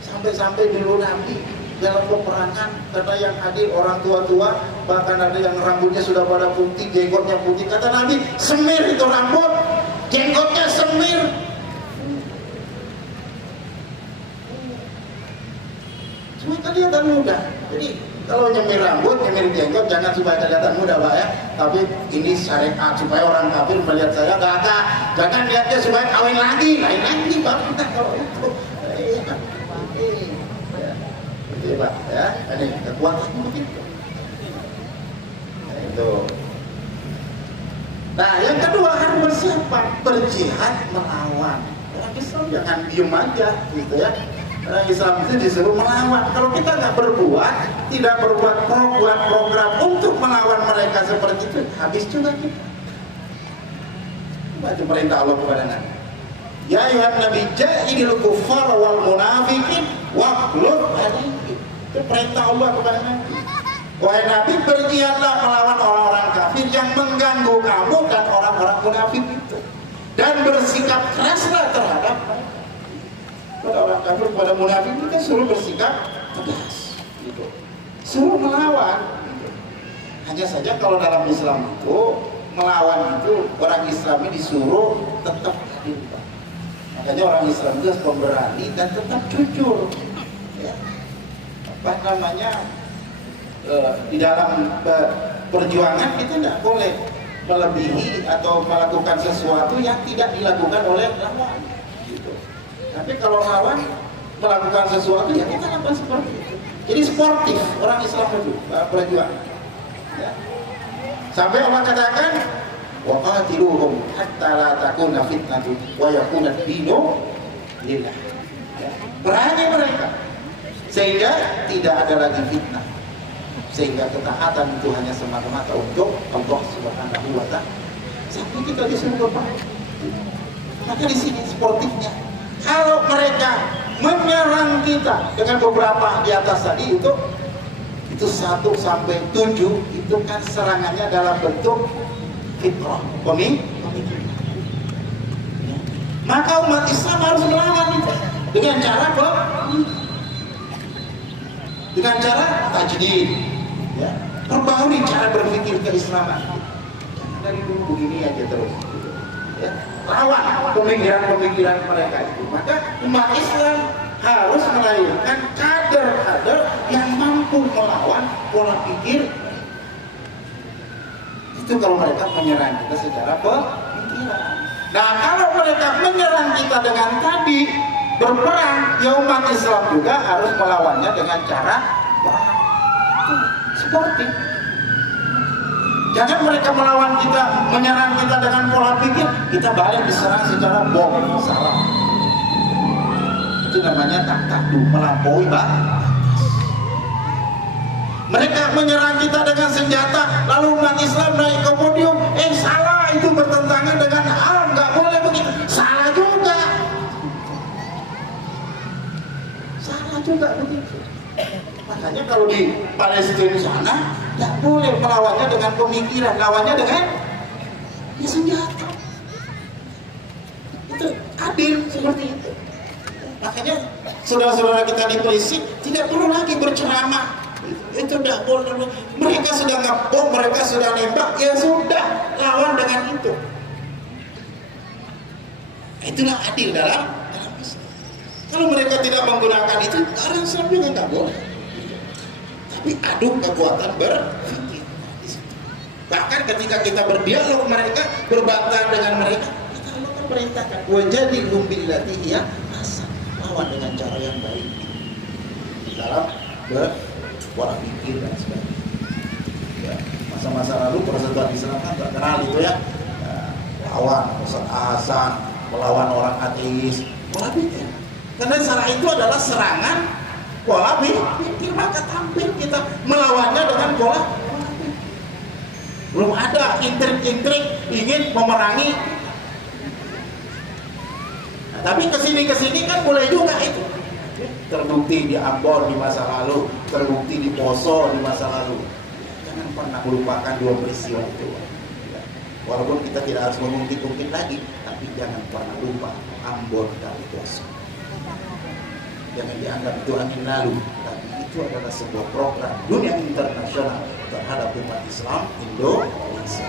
Sampai-sampai dulu Nabi dalam peperangan, karena yang hadir orang tua-tua, bahkan ada yang rambutnya sudah pada putih, jenggotnya putih. Kata Nabi, semir itu rambut, jenggotnya semir. Cuma kelihatan muda. Jadi kalau nyemir rambut, nyemir jenggot, jangan supaya kelihatan muda Pak ya. Tapi ini syariat supaya orang kafir melihat saya gagah. Jangan lihatnya supaya kawin lagi, lain lagi Pak. Kalau itu, ya, Pak ya. Ini kekuatan begitu. Nah, itu. Nah, yang kedua harus bersiap, berjihad melawan. Orang Islam jangan diem aja, gitu ya. Orang Islam itu disuruh melawan. Kalau kita nggak berbuat, tidak berbuat program untuk melawan mereka seperti itu, habis juga kita. Baca perintah Allah kepada Nabi. Ya ayuhan Nabi, jahidil kuffar wal munafiqin waghlub alaihim. Itu perintah Allah kepada Nabi. Wahai Nabi, berjihadlah melawan orang-orang kafir yang mengganggu kamu dan orang-orang munafik itu, dan bersikap keraslah terhadap pada orang kafir, pada munafik itu kan suruh bersikap tegas, gitu. Suruh melawan. Gitu. Hanya saja kalau dalam Islam itu melawan itu orang Islam ini disuruh tetap adil. Makanya orang Islam itu harus pemberani dan tetap jujur. Ya. Apa namanya? Di dalam perjuangan kita tidak boleh melebihi atau melakukan sesuatu yang tidak dilakukan oleh lawan. Gitu. Tapi kalau lawan melakukan sesuatu yang kita lakukan seperti itu. Jadi sportif orang Islam itu berjuang. Ya. Sampai Allah katakan, wa qatiluhum hatta la takuna fitnatun wa yakuna ad-dinu lillah. Ya. Perangi mereka sehingga tidak ada lagi fitnah. Sehingga ketaatan itu hanya semata-mata untuk Allah Subhanahu wa ta'ala. Sampai kita disuruh berperang. Maka di sini sportifnya. Kalau mereka menyerang kita dengan beberapa di atas tadi itu 1 sampai 7 itu kan serangannya dalam bentuk fitrah, pemikiran. Maka umat Islam harus melawan itu dengan cara apa? Dengan cara tajdid. Ya, perbaharui cara berpikir keislaman. Dari dulu begini aja terus. Ya. ya, lawan pemikiran-pemikiran mereka itu. Maka umat Islam harus melahirkan kader-kader yang mampu melawan pola pikir. Itu kalau mereka menyerang kita secara pemikiran. Nah, kalau mereka menyerang kita dengan tadi berperang, ya umat Islam juga harus melawannya dengan cara perang. Seperti jangan mereka melawan kita, menyerang kita dengan pola pikir, kita balik diserang secara bom, sarang. Itu namanya tak-takdu, melampaui batas. Mereka menyerang kita dengan senjata, lalu umat Islam naik ke podium, salah, itu bertentangan dengan alam, nggak boleh begitu. Salah juga begitu. Makanya kalau di Palestina sana, nggak boleh melawannya dengan pemikiran, lawannya dengan senjata. Itu adil seperti itu. Makanya saudara-saudara kita di polisi tidak perlu lagi berceramah. Itu tidak boleh. Mereka sudah ngebom, mereka sudah nembak, ya sudah, lawan dengan itu. Itulah adil dalam Islam. Kalau mereka tidak menggunakan itu, orang Islam juga nggak boleh. Tapi adu kekuatan berpikir. Bahkan ketika kita berdialog mereka, berbantah dengan mereka, kita akan perintahkan wajadilhum billati hiya ahsan, lawan dengan cara yang baik dalam pola pikir dan sebagainya. Ya, masa-masa lalu persatuan Islam kan terkenal itu ya, lawan Ustaz Hasan, melawan orang ateis, pola pikir. Karena salah itu adalah serangan pola pikir, maka tampil kita melawannya dengan pola pikir. Belum ada intrik-intrik ingin memerangi. Nah, tapi kesini kan boleh juga itu. Terbukti di Ambon di masa lalu, terbukti di Poso di masa lalu. Jangan pernah melupakan dua peristiwa itu. Walaupun kita tidak harus mengungkit-ungkit lagi, tapi jangan pernah lupa Ambon dan Poso. Jangan dianggap itu angin lalu, tapi itu adalah sebuah program dunia internasional terhadap umat Islam Indonesia.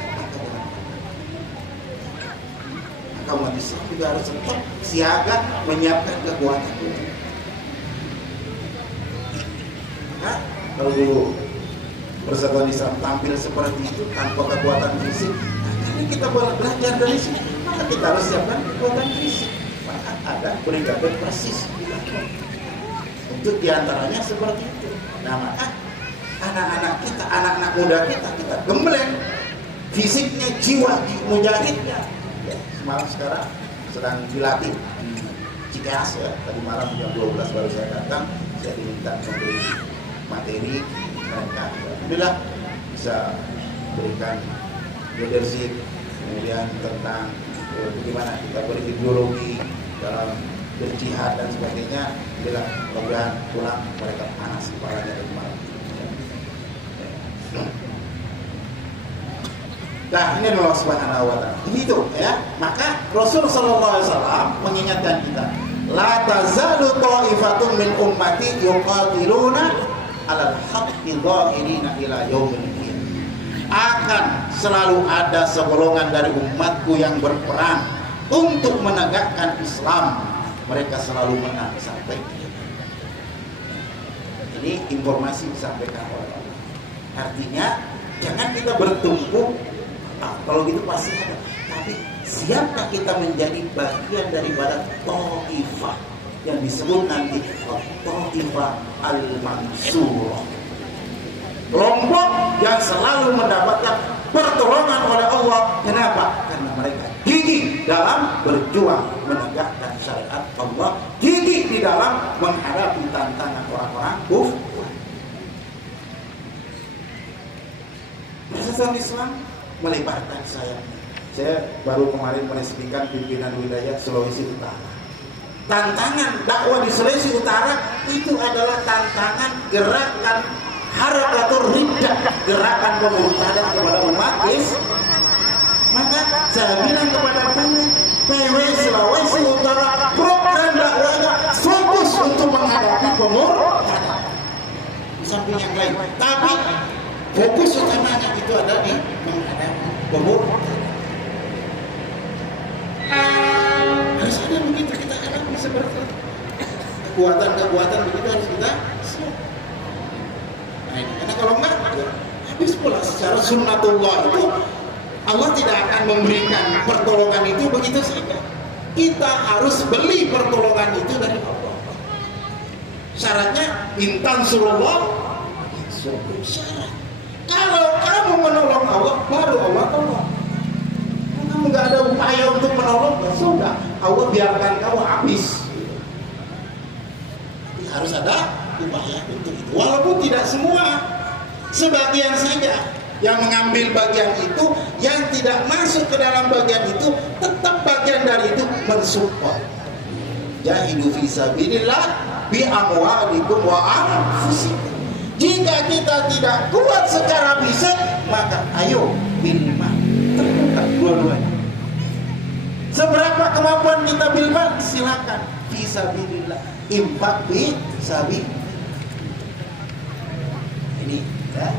Maka umat Islam juga harus tetap siaga menyiapkan kekuatan itu. Nah, kalau dulu persatuan Islam tampil seperti itu tanpa kekuatan fisik, nah, kita belajar dari sini, maka kita harus siapkan kekuatan fisik. Maka ada brigade persis untuk diantaranya seperti itu. Nah, maka anak-anak kita, anak-anak muda kita gembleng fisiknya, jiwa mujahidnya. Ya, sekarang sedang dilatih di Cikeas ya. Tadi malam jam 12 baru saya datang, saya diminta memberi materi mereka. Alhamdulillah bisa berikan leadership, kemudian tentang bagaimana kita berideologi dalam berjihad dan sebagainya. Alhamdulillah, mudah-mudahan pulang mereka panas kepalanya dari malam. Nah, ini Allah Subhanahu wa taala. Itu ya. Maka Rasul sallallahu alaihi wasallam mengingatkan kita, la tazalu ta'ifatun min ummati yuqatiluna 'alal haqqi dhahirina ila yaumil qiyamah. Akan selalu ada segolongan dari umatku yang berperang untuk menegakkan Islam. Mereka selalu menang sampai kiamat. Ini informasi disampaikan oleh Allah. Artinya jangan kita bertumpu, kalau gitu pasti ada. Tapi siapkah kita menjadi bagian daripada Taifah yang disebut nanti Taifah Al-Mansurah, kelompok yang selalu mendapatkan pertolongan oleh Allah. Kenapa? Karena mereka gigih dalam berjuang menegakkan syariat Allah, gigih di dalam menghadapi tantangan orang-orang kufur. Persatuan Islam melebarkan sayapnya. Saya baru kemarin meresmikan pimpinan wilayah Sulawesi Utara. Tantangan dakwah di Sulawesi Utara itu adalah tantangan gerakan Harakatul Riddah, gerakan pemurtadan kepada umat Islam. Maka saya bilang kepada PW Sulawesi Utara, program dakwahnya fokus untuk menghadapi pemurtadan. Di samping yang lain, tapi fokus utamanya itu ada di menghadapi pemurtadan. kekuatan begitu harus kita siap. Nah ini, karena kalau enggak ya, habis pula. Secara sunnatullah itu Allah tidak akan memberikan pertolongan itu begitu saja. Kita harus beli pertolongan itu dari Allah. Syaratnya intan surullah syarat. Kalau kamu menolong Allah, baru Allah tolong. Kalau kamu nggak ada upaya untuk menolong, ya sudah, Allah biarkan kamu habis. Tapi harus ada upaya untuk itu. Walaupun tidak semua, sebagian saja yang mengambil bagian itu, yang tidak masuk ke dalam bagian itu, tetap bagian dari itu mensupport. Jahidu fi sabilillah bi amwalikum wa anfusikum. Jika kita tidak kuat secara fisik, maka ayo bilman, terbuka dua-duanya. Seberapa kemampuan kita bilman, silakan. Fisabilillah, infak fi sabilillah. Ini ya.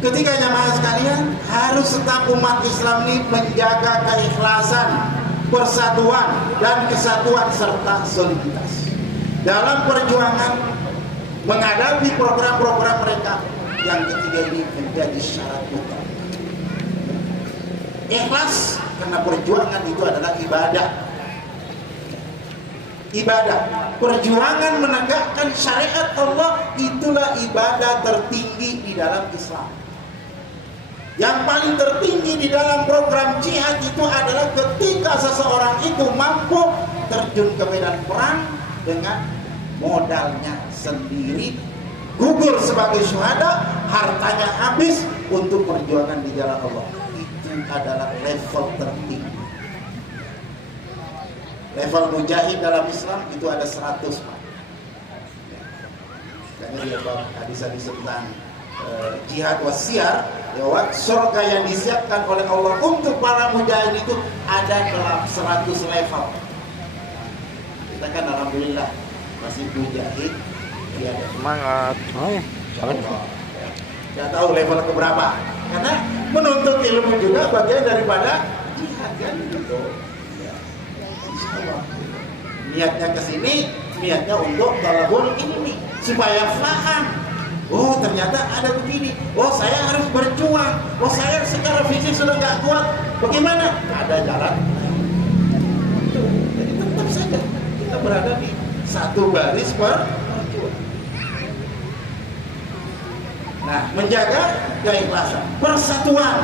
Ketika jamaah sekalian, harus tetap umat Islam ini menjaga keikhlasan, persatuan dan kesatuan serta soliditas dalam perjuangan menghadapi program-program mereka. Yang ketiga ini menjadi syarat utama. Ikhlas, karena perjuangan itu adalah ibadah. Ibadah, perjuangan menegakkan syariat Allah, itulah ibadah tertinggi di dalam Islam. Yang paling tertinggi di dalam program jihad itu adalah ketika seseorang itu mampu terjun ke medan perang dengan modalnya sendiri, gugur sebagai syuhada, hartanya habis untuk perjuangan di jalan Allah. Itu adalah level tertinggi. Level mujahid dalam Islam itu ada 100. Karena dia hadis-hadis tentang jihad wasiar, ya, surga yang disiapkan oleh Allah untuk para mujahid itu ada dalam 100 level. Kita kan alhamdulillah masih mujahid, ya, Semangat. Oh ya. Tidak tahu level keberapa, karena menuntut ilmu juga bagian daripada jihad kan gitu. Ya. Niatnya ke sini, niatnya untuk talabul ilmi supaya paham. Oh ternyata ada begini. Oh saya harus berjuang. Oh saya secara fisik sudah nggak kuat. Bagaimana? Ada jalan. Jadi tetap saja kita berada di satu baris perjuangan. Nah, menjaga keikhlasan, persatuan.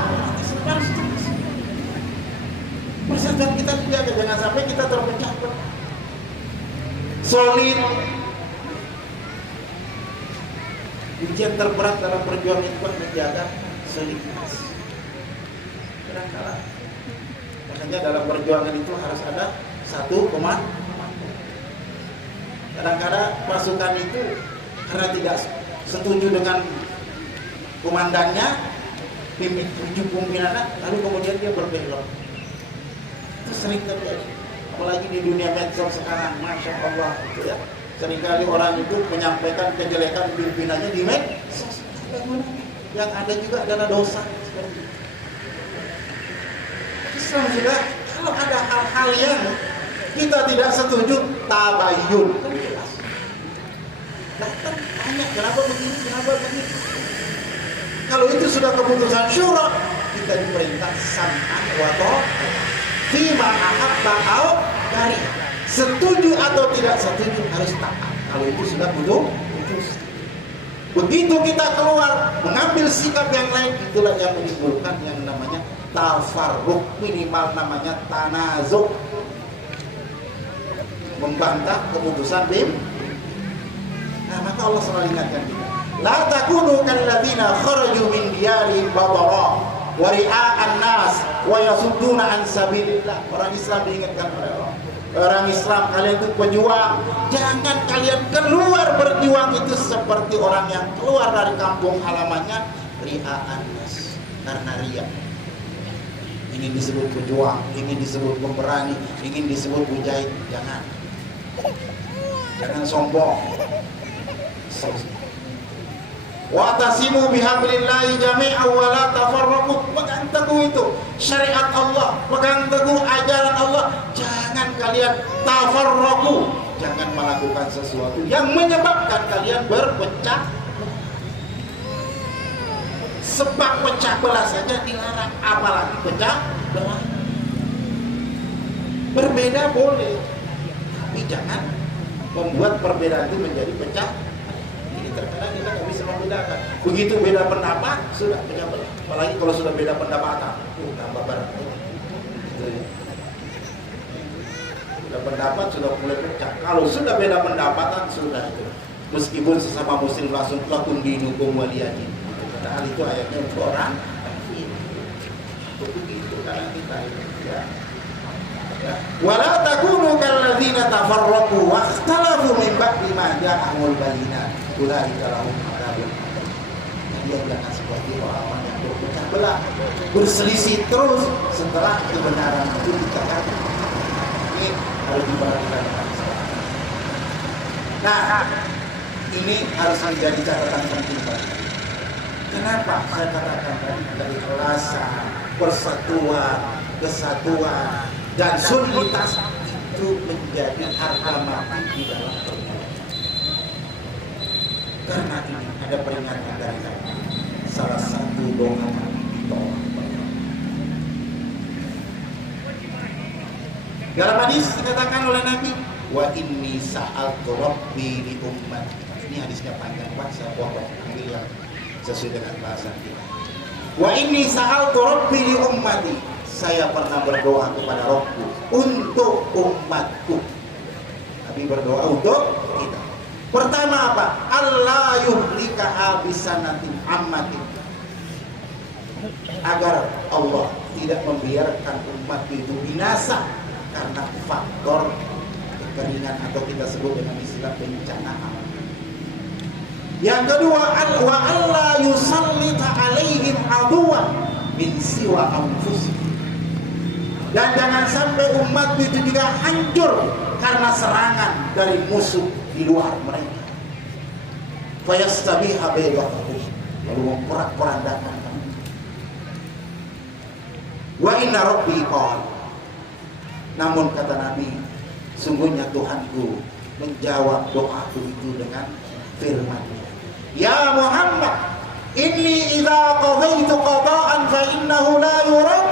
Persatuan kita dijaga, jangan sampai kita terpecah. Solid. Ujian terberat dalam perjuangan itu menjaga soliditas. Kadang-kadang, makanya dalam perjuangan itu harus ada satu komando. Kadang-kadang pasukan itu karena tidak setuju dengan komandannya, pimpinannya, lalu kemudian dia berbelok. Itu sering terjadi, apalagi di dunia medsos sekarang, masya Allah, gitu ya. Seringkali orang itu menyampaikan kejelekan pimpinannya di medsos. Yang ada juga adalah dosa seperti itu. Islam juga, kalau ada hal-hal yang kita tidak setuju, tabayyun. Datang tanya kenapa begini, kenapa begini. Kalau itu sudah keputusan syura, kita diperintah sam'an wa ta'ah fima ahabba au kari. Setuju atau tidak setuju harus taat. Kalau itu sudah putus. Begitu kita keluar mengambil sikap yang lain, itulah yang menimbulkan yang namanya tafarruq, minimal namanya tanazuk, membantah keputusan BIM. Nah, maka Allah selalu ingatkan kita, la takunu kalladzina kharaju min diyarihim batara wa ria'an nas wa yasudduna an sabilillah. Orang Islam diingatkan oleh Allah. Orang Islam, kalian itu pejuang. Jangan kalian keluar berjuang itu seperti orang yang keluar dari kampung halamannya ria'an nas, karena riya. Ingin disebut pejuang, ingin disebut pemberani, ingin disebut mujahid. Jangan sombong. Wa'tasimu bihablillahi jami'an wa la tafarraqu. Pegang teguh itu syariat Allah, pegang teguh ajaran Allah. Jangan kalian tafarraqu, jangan melakukan sesuatu yang menyebabkan kalian berpecah. Sebab pecah belah saja dilarang, apalagi pecah belah. Berbeda boleh, tapi jangan membuat perbedaan itu menjadi pecah. Ini terkadang kita nggak bisa membedakan. Begitu beda pendapat sudah pecah belah. Apalagi kalau sudah beda pendapatan, tambah berat. Sudah pendapat sudah mulai pecah. Kalau sudah beda pendapatan sudah itu. Meskipun sesama muslim langsung lakum dinukum waliyadin. Padahal itu ayatnya untuk orang begitu karena kita ya. Wala takunu kalladzina tafarraqu wa ikhtalafu min ba'di ma ja'ahumul bayyinat. Ulaika lahum adzabun. Dia jangan seperti orang-orang yang berpecah belah, berselisih terus setelah kebenaran itu dikatakan. Ini harus diperhatikan. Nah, ini harus menjadi catatan penting. Kenapa saya katakan tadi dari keikhlasan, persatuan, kesatuan, dan soliditas itu menjadi harga mati di dalam perjuangan. Karena ini ada peringatan dari kami. Salah satu doa ditolak. Dalam hadis dikatakan oleh Nabi, wa inni sa'altu rabbi li ummati. Ini hadisnya panjang banget, saya potong ambil yang sesuai dengan bahasa kita. Wa inni sa'altu rabbi li ummati. Saya pernah berdoa kepada Rabbku untuk umatku. Nabi berdoa untuk kita. Pertama apa? Allah yuhlikaha bisanatin ammatin. Agar Allah tidak membiarkan umat itu binasa karena faktor kekeringan atau kita sebut dengan istilah bencana alam. Yang kedua, wa alla yusallita alaihim aduwan min siwa anfusihim. Dan jangan sampai umat itu juga hancur karena serangan dari musuh di luar mereka. Fayastabiha baydahum, lalu memporak-porandakan. Wa inna rabbi qala. Namun kata Nabi, sungguhnya Tuhanku menjawab doaku itu dengan firman-Nya. Ya Muhammad, inni idza qadaitu qada'an fa innahu la yurad.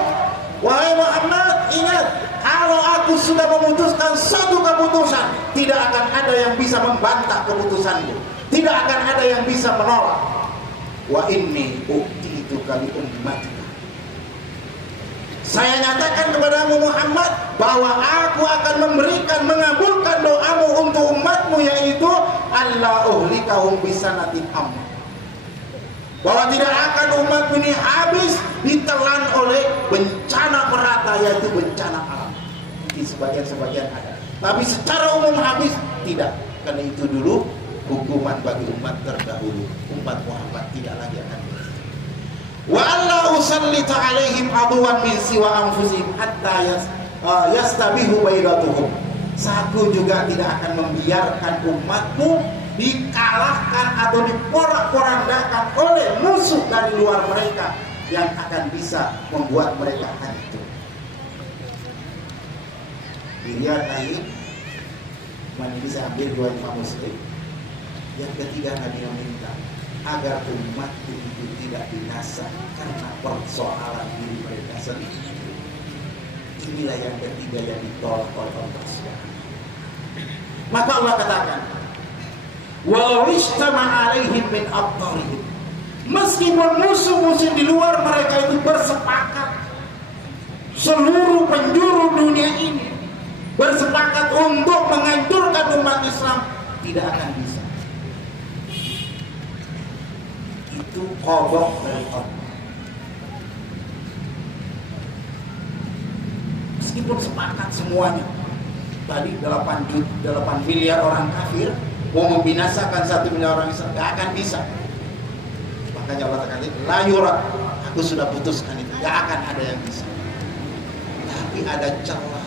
Wahai Muhammad, ingat, kalau aku sudah memutuskan satu keputusan, tidak akan ada yang bisa membantah keputusanku, tidak akan ada yang bisa menolak. Wa inni u'titu kali ummati. Saya nyatakan kepadamu Muhammad bahwa aku akan memberikan, mengabulkan doamu untuk umatmu, yaitu Allah uhlikahum bisanatin amma. Bahwa tidak akan umat ini habis ditelan oleh bencana merata, yaitu bencana alam. Di sebagian-sebagian ada, tapi secara umum habis tidak. Karena itu dulu hukuman bagi umat terdahulu. Umat Muhammad tidak lagi akan habis. Wa alla usallita alaihim aduwan min siwa anfusihim hatta yastabihu baydatuhum. Aku juga tidak akan membiarkan umatmu dikalahkan atau diporak-porandakan oleh musuh dari luar mereka yang akan bisa membuat mereka hancur. Dilihat lagi, ini saya ambil dua Imam Muslim. Yang ketiga, Nabi meminta agar umat itu tidak binasa karena persoalan diri mereka sendiri. Inilah yang ketiga yang ditolak oleh Allah SWT. Maka Allah katakan, walau istama alaihim min aqtarihim. Meskipun musuh-musuh di luar mereka itu bersepakat, seluruh penjuru dunia ini bersepakat untuk menghancurkan umat Islam, tidak akan bisa. Itu qadha dari Allah. Meskipun sepakat semuanya, tadi 8 miliar orang kafir mau membinasakan 1 miliar orang Islam, gak akan bisa. Makanya Allah katakan, la yurad, aku sudah putuskan itu, gak akan ada yang bisa. Tapi ada celah.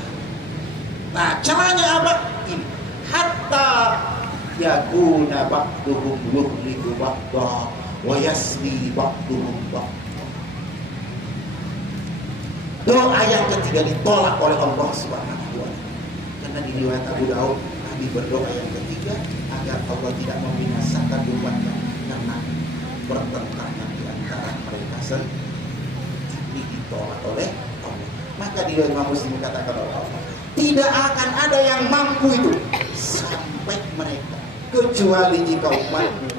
Nah, celahnya apa? Ini, hatta yakuna ba'duhum yuhliku ba'dah wa yasli ba'duhum ba'd. Doa yang ketiga ditolak oleh Allah Subhanahu wa taala. Karena di riwayat Abu Daud, Nabi berdoa yang ketiga agar Allah tidak membinasakan umatnya karena pertentangan di antara mereka sendiri. Ini ditolak oleh Allah. Maka di riwayat Imam Muslim katakan oleh Allah, tidak akan ada yang mampu itu sampai mereka kecuali jika umatmu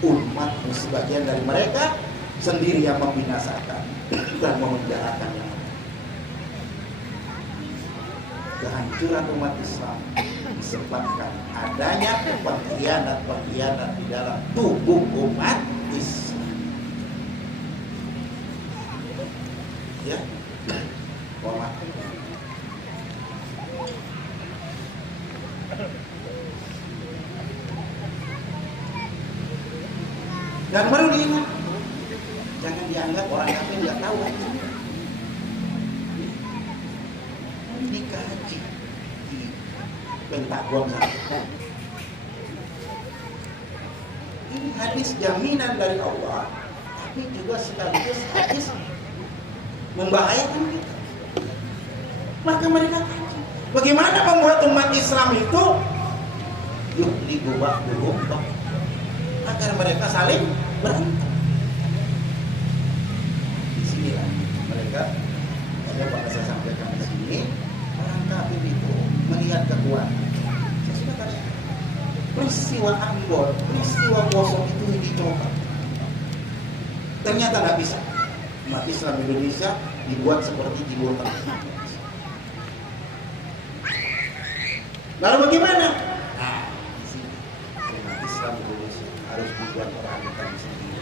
umatmu sebagian dari mereka sendiri yang membinasakan dan memenjarakan yang lain. Kehancuran umat Islam disebabkan adanya pengkhianat-pengkhianat di dalam tubuh umat Islam. Ya, dan baru diingat, jangan dianggap orang kafir nggak tahu aja. Ini kaji di Pentagon sana. Ini hadis jaminan dari Allah, tapi juga sekaligus hadis membahayakan kita. Maka mereka kaji. Bagaimana membuat umat Islam itu yuhliku ba'duhum ba'd, agar mereka saling berantem. Di sinilah mereka, ada pada saya sampaikan di sini, orang kafir itu melihat kekuatan. Saya sudah katakan, peristiwa Ambon, peristiwa Poso itu dicoba. Ternyata nggak bisa. Umat Islam Indonesia dibuat seperti Timur Tengah. Lalu bagaimana? Nah, di sini umat Islam Indonesia harus dibuat orang sendiri.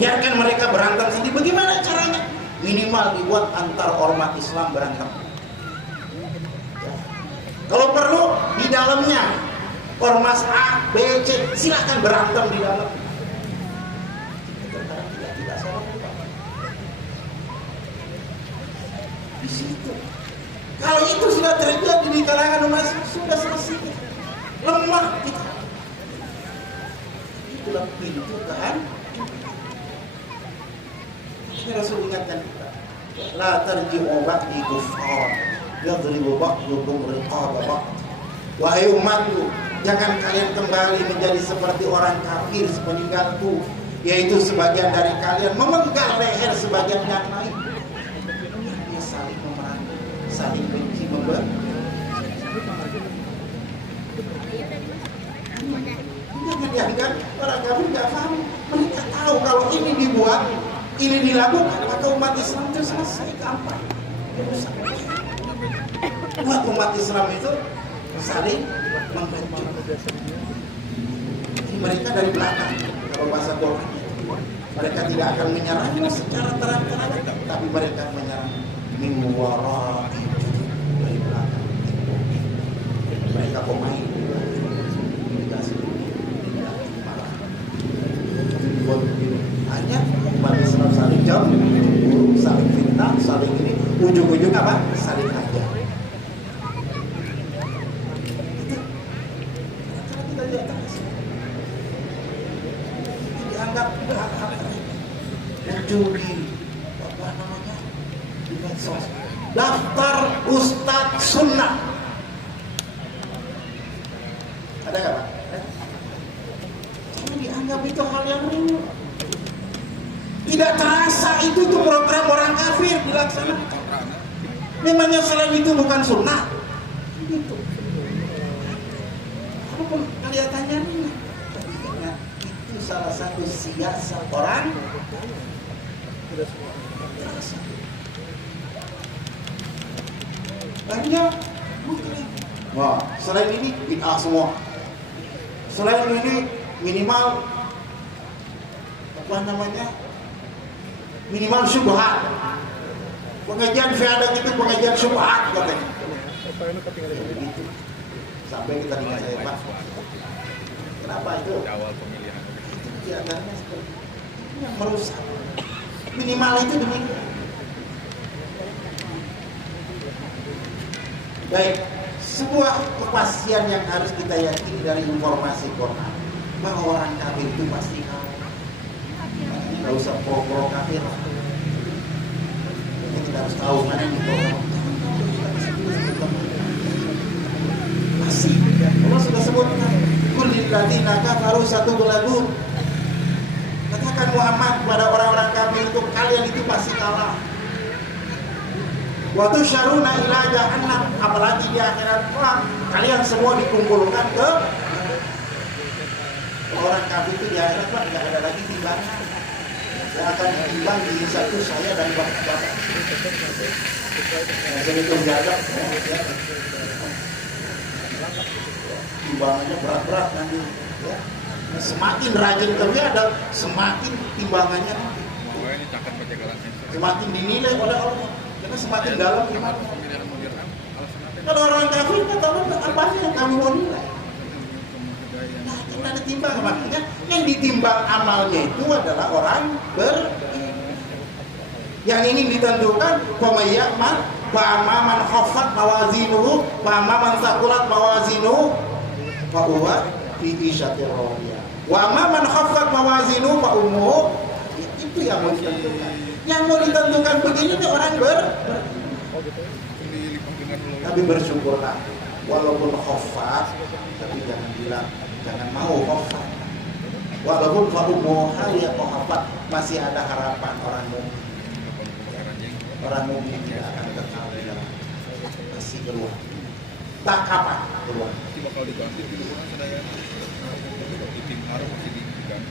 Biarkan mereka berantem sendiri. Bagaimana caranya? Minimal dibuat antar ormas Islam berantem. Kalau perlu di dalamnya ormas A, B, C silakan berantem di dalam. Tidak salah. Di situ. Kalau itu sudah terjadi di kalangan umat Islam, sudah selesai. Lemah kita. Itulah pintu kan. Ini Rasul ingatkan kita. La tarji'u ba'di kuffar yadribu ba'dukum riqaba ba'd. Wahai umatku, jangan kalian kembali menjadi seperti orang kafir sepeninggalku, yaitu sebagian dari kalian memenggal leher sebagian yang lain. Dia saling memerangi, saling benci, membenci. Jangan dianggap orang kafir nggak paham. Mereka tahu kalau ini dibuat, ini dilakukan, maka umat Islam itu selesai, gampang. Buat umat Islam itu saling menghancur. Mereka dari belakang, kalau bahasa Quran, mereka tidak akan menyerang secara terang-terangan, tapi mereka menyerang min wara'i, dari belakang. Mereka pemain, hanya umat Islam saling jauh, saling fitnah, saling ini, ujung-ujung apa? Saling ajar. Dianggap hal-hal muncul di apa namanya di medsos, daftar Ustadz Sunnah. Ada nggak Pak? Dianggap itu hal yang ringan. Tidak terasa itu program orang kafir dilaksanakan. Memangnya selain itu bukan sunnah. Itu. Apapun kelihatannya ringan. Tapi ingat, itu salah satu siasat orang. Terasa. Banyak. Wah, selain ini bid'ah semua. Selain ini minimal apa namanya, minimal syubhat. Pengajian fiadak itu pengajian syubhat katanya. Begitu. Sampai kita dengar saya Pak. Kenapa itu? Itu diantaranya seperti itu yang merusak. Minimal itu demikian. Baik, sebuah kepastian yang harus kita yakini dari informasi Quran bahwa orang kafir itu pasti kalah. Nggak usah pro-pro kafir. Kita harus tahu mana yang pro. Masih Allah sudah sebutkan kulil ladzina kafaru satughlabun. Katakan Muhammad kepada orang-orang kafir itu, kalian itu pasti kalah. Wa tusyaruna ila jahannam, apalagi di akhirat kelak kalian semua dikumpulkan ke orang kafir itu. Di akhirat kelak tidak ada lagi timbangan. Yang akan ditimbang diri satu saya dan bapak-bapak. Yang jadi penjaga ya. Timbangannya berat-berat nanti ya. Semakin rajin kerja ada semakin timbangannya semakin dinilai oleh Allah karena semakin dalam iman. Kalau orang kafir kata Allah, apa yang kamu mau nilai? Nah, kita ada timbang, makanya yang ditimbang amalnya itu adalah orang beriman. Yang ini ditentukan pemayaman man khaffat mawazinuhu man thaqulat mawazinuhu fa huwa fi isyatir radiyah. Wa man khaffat mawazinuhu fa ummuhu, itu yang mau ditentukan. Yang mau ditentukan begini nih orang tapi bersyukurlah walaupun khaffat, tapi jangan bilang jangan mau khaffat. Walaupun fa ummuhu ya khaffat, masih ada harapan orang mukmin. Orang mukmin tidak akan kekal di dalam, masih keluar. Tak kapan keluar.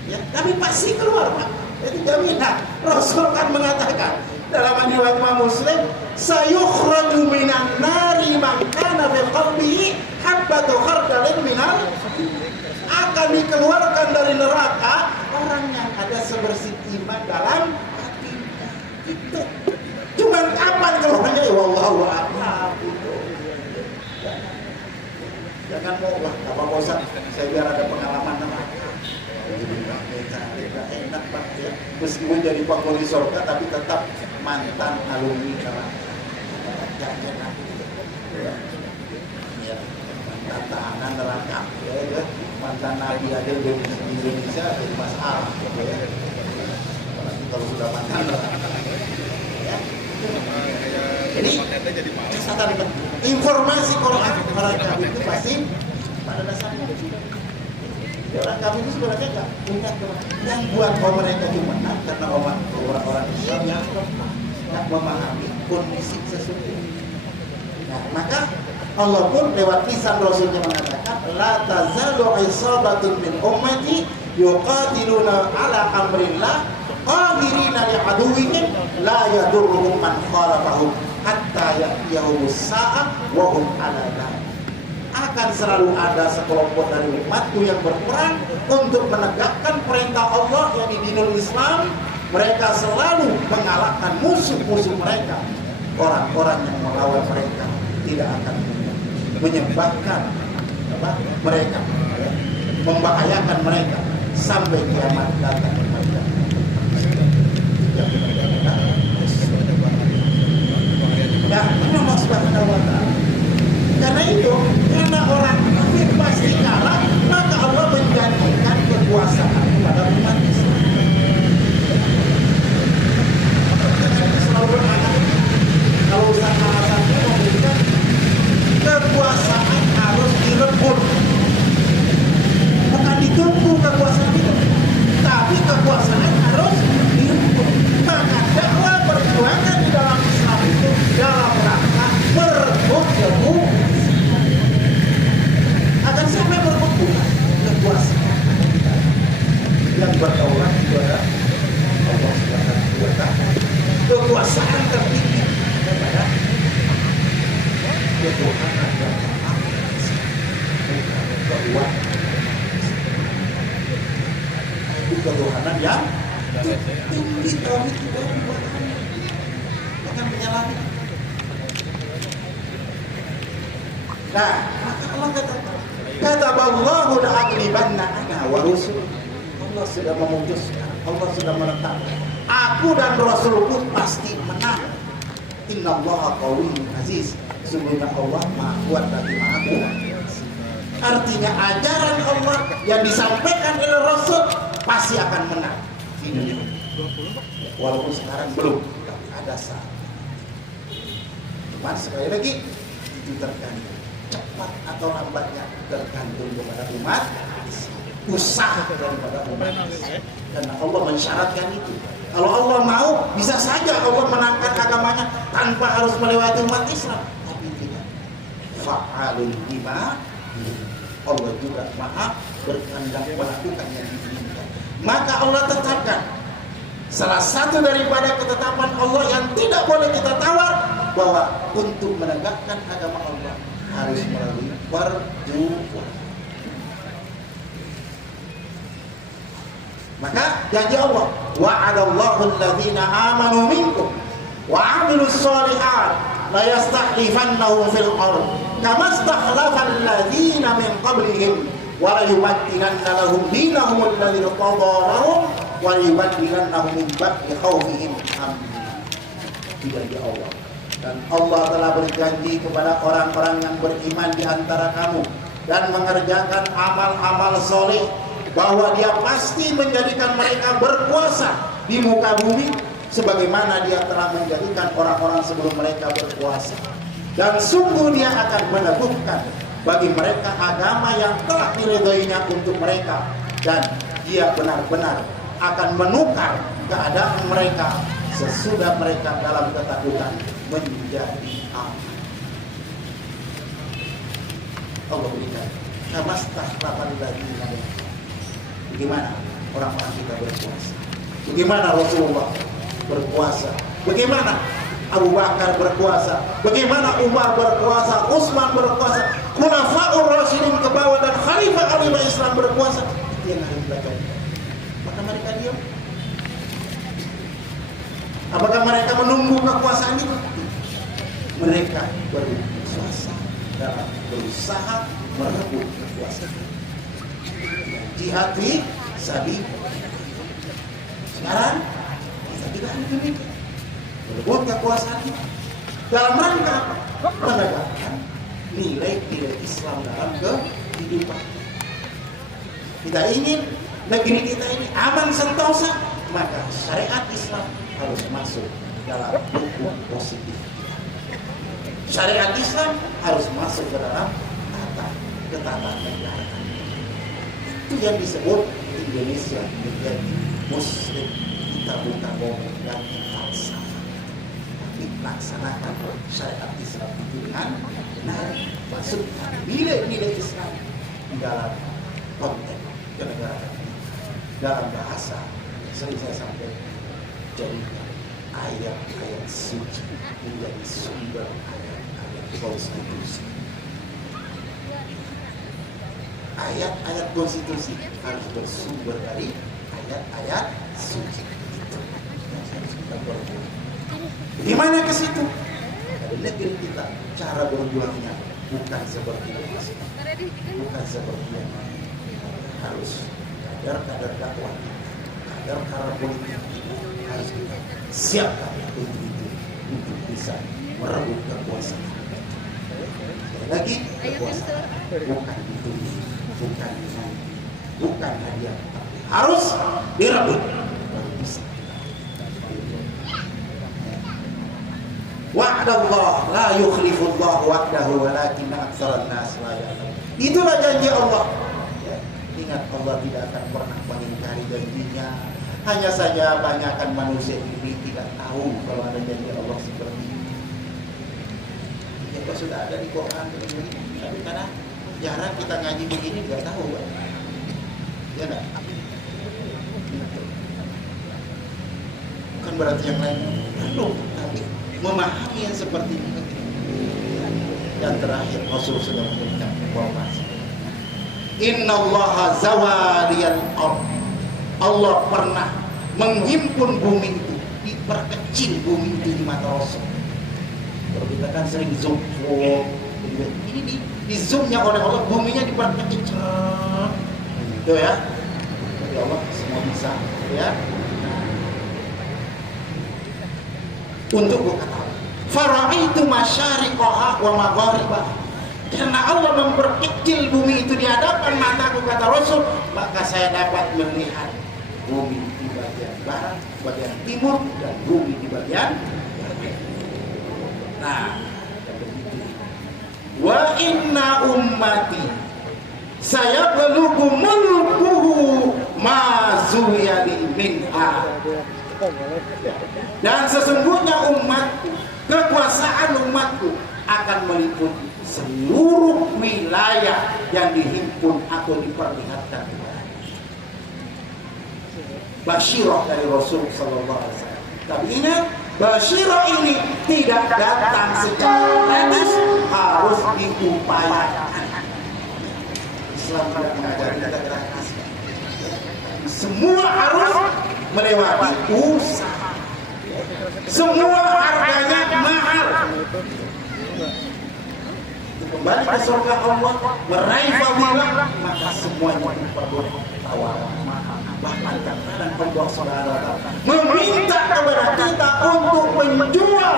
Ya, tapi pasti keluar, Pak. Itu jaminan. Rasul kan mengatakan dalam riwayat Muslim, sayukhraju minan nari man kana fi qalbihi habbatu khardalin minal, akan dikeluarkan dari neraka orang yang ada sebersih iman dalam hati. Itu. Cuman kapan keluarnya? Ya wallahu a'lam. Jangan mau lah, apa bosan saya biar ada pengalaman neraka. Jadi nggak enak Pak ya. Meskipun jadi penghuni surga tapi tetap mantan alumni neraka. Jangan ya. Ya, mantan tahanan neraka ya. Mantan nabi ada di Indonesia jadi masalah ya. Kalau sudah mantan neraka. Jadi informasi Quran orang kafir itu pasti pada dasarnya orang kafir itu sebenarnya nggak punya yang buat mereka cuma karena orang Islam yang nggak memahami kondisi sesungguhnya. Nah, maka Allah pun lewat lisan Rasulnya mengatakan la tazalu isabatun min ummati yuqatiluna ala amrillah qahirina li aduwwihim la yadurruhum man khalafahum hatta ya'tiyahumus sa'a wa hum 'ala dzalik. Akan selalu ada sekelompok dari umatku yang berperang untuk menegakkan perintah Allah, yakni dinul Islam. Mereka selalu mengalahkan musuh-musuh mereka. Orang-orang yang melawan mereka tidak akan menyebabkan mereka membahayakan mereka sampai kiamat datang kepada ya, Allah Subhanahu wa ta'ala. Karena itu, karena orang kafir pasti kalah, maka Allah menjanjikan kekuasaan kepada umat Islam. Selalu berkata, kalau salah satu memberikan kekuasaan harus direbut, bukan ditunggu kekuasaan itu, tapi kekuasaan harus direbut. Maka dakwah perjuangan di dalam Islam itu dalam rangka merebut kekuasaan. Akan sampai merebut bukan kekuasaan yang berdaulat kepada Allah Subhanahu wa ta'ala. Kekuasaan tertinggi kepada ketuhanan yang Maha Esa, bukan itu ketuhanan yang tinggi. Tauhid itu bukan menyalahi. Nah, maka Allah kataballahu la'aghlibanna ana wa rusul. Allah sudah memutuskan, Allah sudah menetapkan, aku dan Rasulku pasti menang. Innallaha qawiyyun aziz. Sungguhnya Allah Maha Kuat lagi Maha Kuat. Artinya ajaran Allah yang disampaikan oleh Rasul pasti akan menang. Walaupun sekarang belum, tapi ada saat. Cuma sekali lagi itu tergantung cepat atau lambatnya tergantung kepada umat, usaha daripada umat. Karena Allah mensyaratkan itu. Kalau Allah mau, bisa saja Allah menangkan agamanya tanpa harus melewati umat Islam. Tapi tidak. Fa'alun lima. Allah juga Maha berkehendak melakukan yang diinginkan. Maka Allah tetapkan salah satu daripada ketetapan Allah yang tidak boleh kita tawar, bahwa untuk menegakkan agama Allah harus melalui perjuangan. Maka janji Allah, wa'adallahu alladhina amanu minkum wa 'amilus shalihat la yastakhlifannahum fil ardh kama istakhlafa alladhina min qablihim wa la yumakkinanna lahum dinahum alladhi irtada lahum wa la yubaddilannahum min ba'di khawfihim amna. Janji Allah. Dan Allah telah berjanji kepada orang-orang yang beriman di antara kamu dan mengerjakan amal-amal soleh, bahwa Dia pasti menjadikan mereka berkuasa di muka bumi sebagaimana Dia telah menjadikan orang-orang sebelum mereka berkuasa. Dan sungguh Dia akan meneguhkan bagi mereka agama yang telah diridhoinya untuk mereka, dan Dia benar-benar akan menukar keadaan mereka sesudah mereka dalam ketakutan menjadi aman. Allah berikan kamastahfatan lagi. Bagaimana orang-orang kita berpuasa? Bagaimana Rasulullah berpuasa? Bagaimana Abu Bakar berpuasa? Bagaimana Umar berpuasa? Utsman berpuasa? Khulafaur Rasyidin ke bawah dan Khalifah Ali Islam berpuasa. Itu yang harus belajar. Maka mereka diam. Apakah mereka menunggu kekuasaan itu? Mereka berusaha dalam berusaha merebut kekuasaan. Jihad fi sabilillah. Sekarang kita tidak ada demikian. Berebut kekuasaan dalam rangka menegakkan nilai-nilai Islam dalam kehidupan. Kita ingin negeri kita ini aman sentosa, maka syariat Islam harus masuk dalam hukum positif. Syariat Islam harus masuk ke dalam ketatanegaraan. Itu yang disebut Indonesia menjadi Muslim. Kita bukan mau mengganti falsafah, tapi laksanakan syariat Islam itu dengan benar, masukkan nilai-nilai Islam di dalam konteks kenegaraan. Dalam bahasa sering saya sampaikan, jadikan ayat-ayat suci menjadi sumber ayat-ayat konstitusi. Ayat-ayat konstitusi harus bersumber dari ayat-ayat suci. Itu yang harus kita berbuat. Bagaimana ke situ? Dari negeri kita, cara berjuangnya bukan seperti itu, bukan seperti yang harus kader-kader dakwah, kader-kader politik harus kita siapkan untuk itu, untuk bisa merebut kekuasaan. Lagi kekuasaan bukan itu, bukan hadiah, harus direbut baru bisa. Wa'dallah la yukhlifullah wa'dahu walakinna aktsaran nas la ya'lamun. Itulah janji Allah. Ingat, Allah tidak akan pernah mengingkari janjinya. Hanya saja banyakkan manusia ini tidak tahu kalau ada janji Allah seperti ini. Ya, sudah ada di Quran begini, tapi karena jarang kita ngaji begini nggak tahu, kan? Ya enggak? Bukan berarti yang lain belum, tapi memahami yang seperti ini. Dan terakhir Rasul sudah memberikan informasi. Innallaha zawaliyal ardh. Allah pernah menghimpun bumi itu, diperkecil bumi itu di mata Rasul. Kalau kita kan sering zoom, ini di zoomnya oleh Allah, buminya diperkecil. Itu ya. Jadi Allah semua bisa, ya. Untuk buka tahu Faraitu masyariqaha wa magharibaha. Karena Allah memperkecil bumi itu di hadapan mataku, kata Rasul, maka saya dapat melihat bumi di bagian barat, bagian timur, dan bumi di bagian barat. Nah, wa inna ummati saya belugu mulkuhu ma zuyali minha. Dan sesungguhnya umatku, kekuasaan umatku akan meliputi seluruh wilayah yang dihimpun atau diperlihatkan. Basyirah dari Rasul sallallahu alaihi wasallam. Tapi ingat, basyirah ini tidak datang secara gratis, harus diupayakan. Islam tidak mengajari kita gratis. Semua harus melewati usaha. Semua harganya mahal. Kembali ke surga Allah, meraih fadilah, maka semuanya diperbolehkan tawaran mahal. Bahkan kadang Allah Subhanahu wa taala meminta kepada kita untuk menjual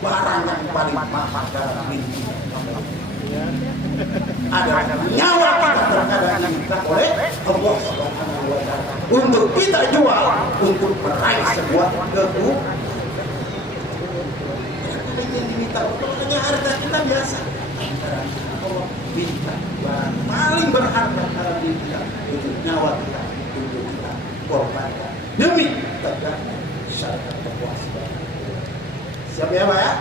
barang yang paling mahal dalam mimpi. Ada nyawa kita terkadang diminta oleh Allah Subhanahu wa taala untuk kita jual untuk meraih sebuah kebutuhan. Yang diminta hanya harta kita biasa. Allah minta barang paling berharga dalam diri kita, itu nyawa kita, untuk kita korbankan demi tegaknya syariat kekuasaan. Siap ya Pak ya?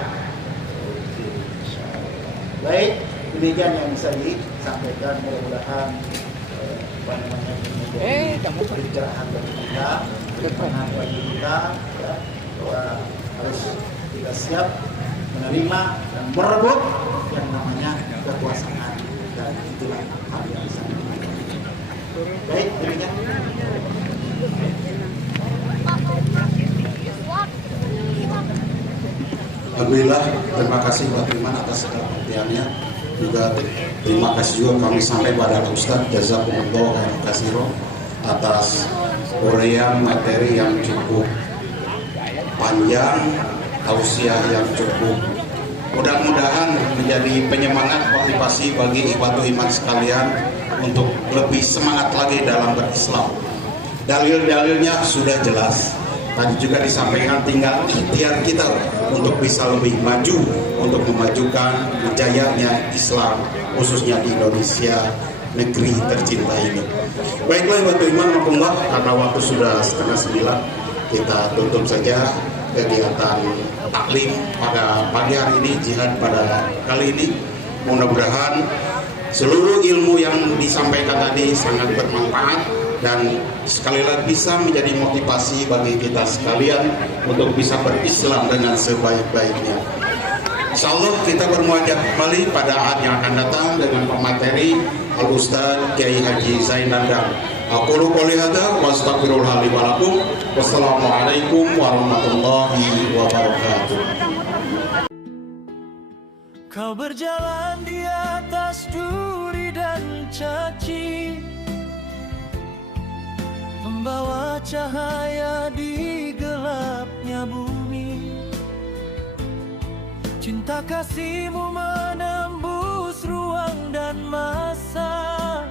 Baik, demikian yang bisa disampaikan. Mudah-mudahan kamu pencerahan bagi kita, pencerahan bagi kita, ya, bahwa harus kita siap menerima dan merebut yang namanya kekuasaan, dan itulah hal yang bisa kita. Baik, demikian. Alhamdulillah, terima kasih Pak Iman atas segala perhatiannya. Juga terima kasih juga kami sampai pada Ustaz Jazakumullah khairan katsiran atas uraian materi yang cukup panjang, tausiah yang cukup mudah-mudahan menjadi penyemangat motivasi bagi ikhwatul iman sekalian untuk lebih semangat lagi dalam berislam. Dalil-dalilnya sudah jelas. Tadi juga disampaikan, tinggal ikhtiar kita untuk bisa lebih maju, untuk memajukan jayanya Islam, khususnya di Indonesia, negeri tercinta ini. Baiklah ikhwatul iman, karena waktu sudah 8:30, kita tutup saja kegiatan taklim pada pagi hari ini, jihad pada kali ini. Mudah-mudahan seluruh ilmu yang disampaikan tadi sangat bermanfaat dan sekali lagi bisa menjadi motivasi bagi kita sekalian untuk bisa berislam dengan sebaik-baiknya. Insya Allah kita bermuajah kembali pada saat yang akan datang dengan pemateri Al-Ustaz Kiai Haji Zainandang. Aku qouli hadza wa astaghfirullah li wa lakum. Wassalamualaikum warahmatullahi wabarakatuh. Kau berjalan di atas duri dan caci, membawa cahaya di gelapnya bumi. Cinta kasihmu menembus ruang dan masa,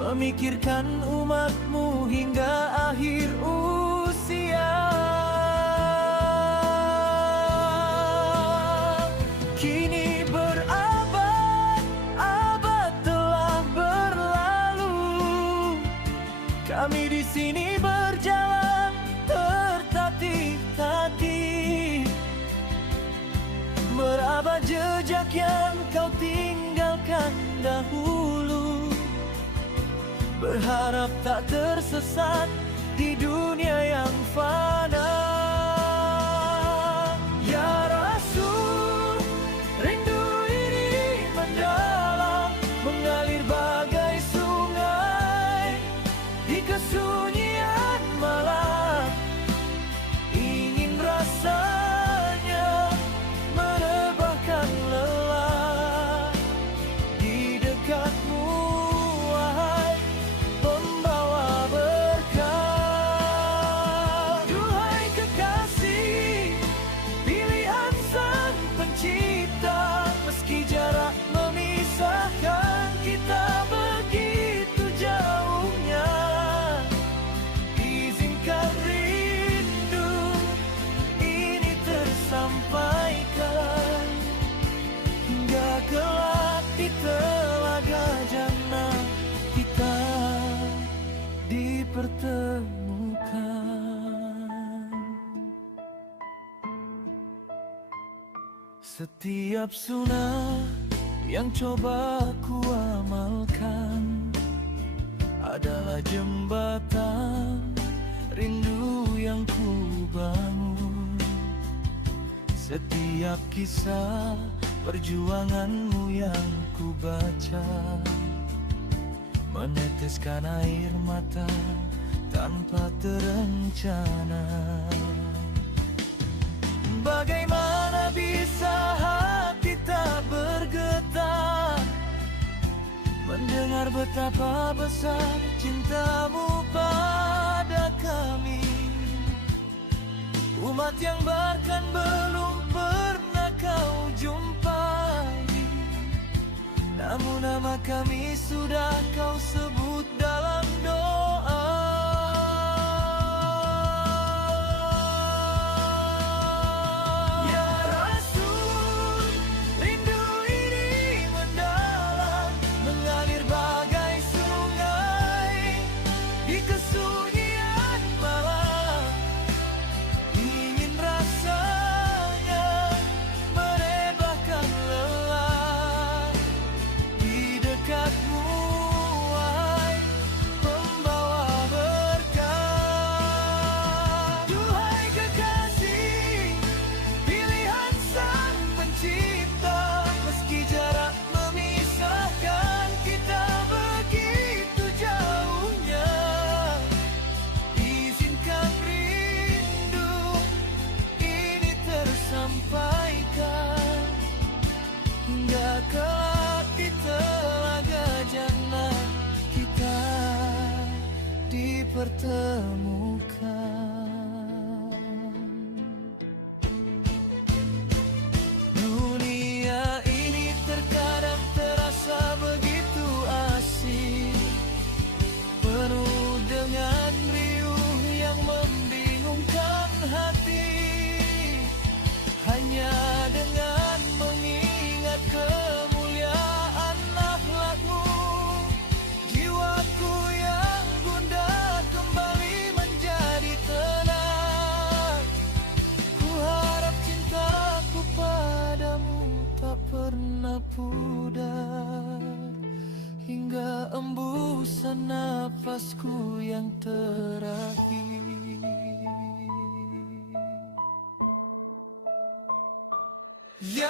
memikirkan umatmu hingga akhir usia. Kini berabad-abad telah berlalu, kami di sini berjalan tertatih-tatih, meraba jejak yang kau tinggalkan dahulu, berharap tak tersesat di dunia yang fana. Ya Rasul, rindu ini mendalam, mengalir bagai sungai di kesunyian malam. Ingin rasanya merebahkan lelah di dekatmu, wahai pembawa berkah. Duhai kekasih Setiap sunnah yang coba ku amalkan adalah jembatan rindu yang ku bangun. Setiap kisah perjuanganmu yang ku baca meneteskan air mata tanpa terencana. Bagaimana bisa hati tak bergetar mendengar betapa besar cintamu pada kami, umat yang bahkan belum pernah kau jumpai. Namun nama kami sudah kau sebut dalam doa. Kelak di telaga jannah kita dipertemukan. Dunia ini terkadang terasa begitu asing, penuh dengan riuh yang membingungkan hati. Hanya dengan mengingat kemuliaan akhlakmu, jiwaku yang gundah kembali menjadi tenang. Ku harap cintaku padamu tak pernah pudar hingga embusan nafasku yang terakhir. Ya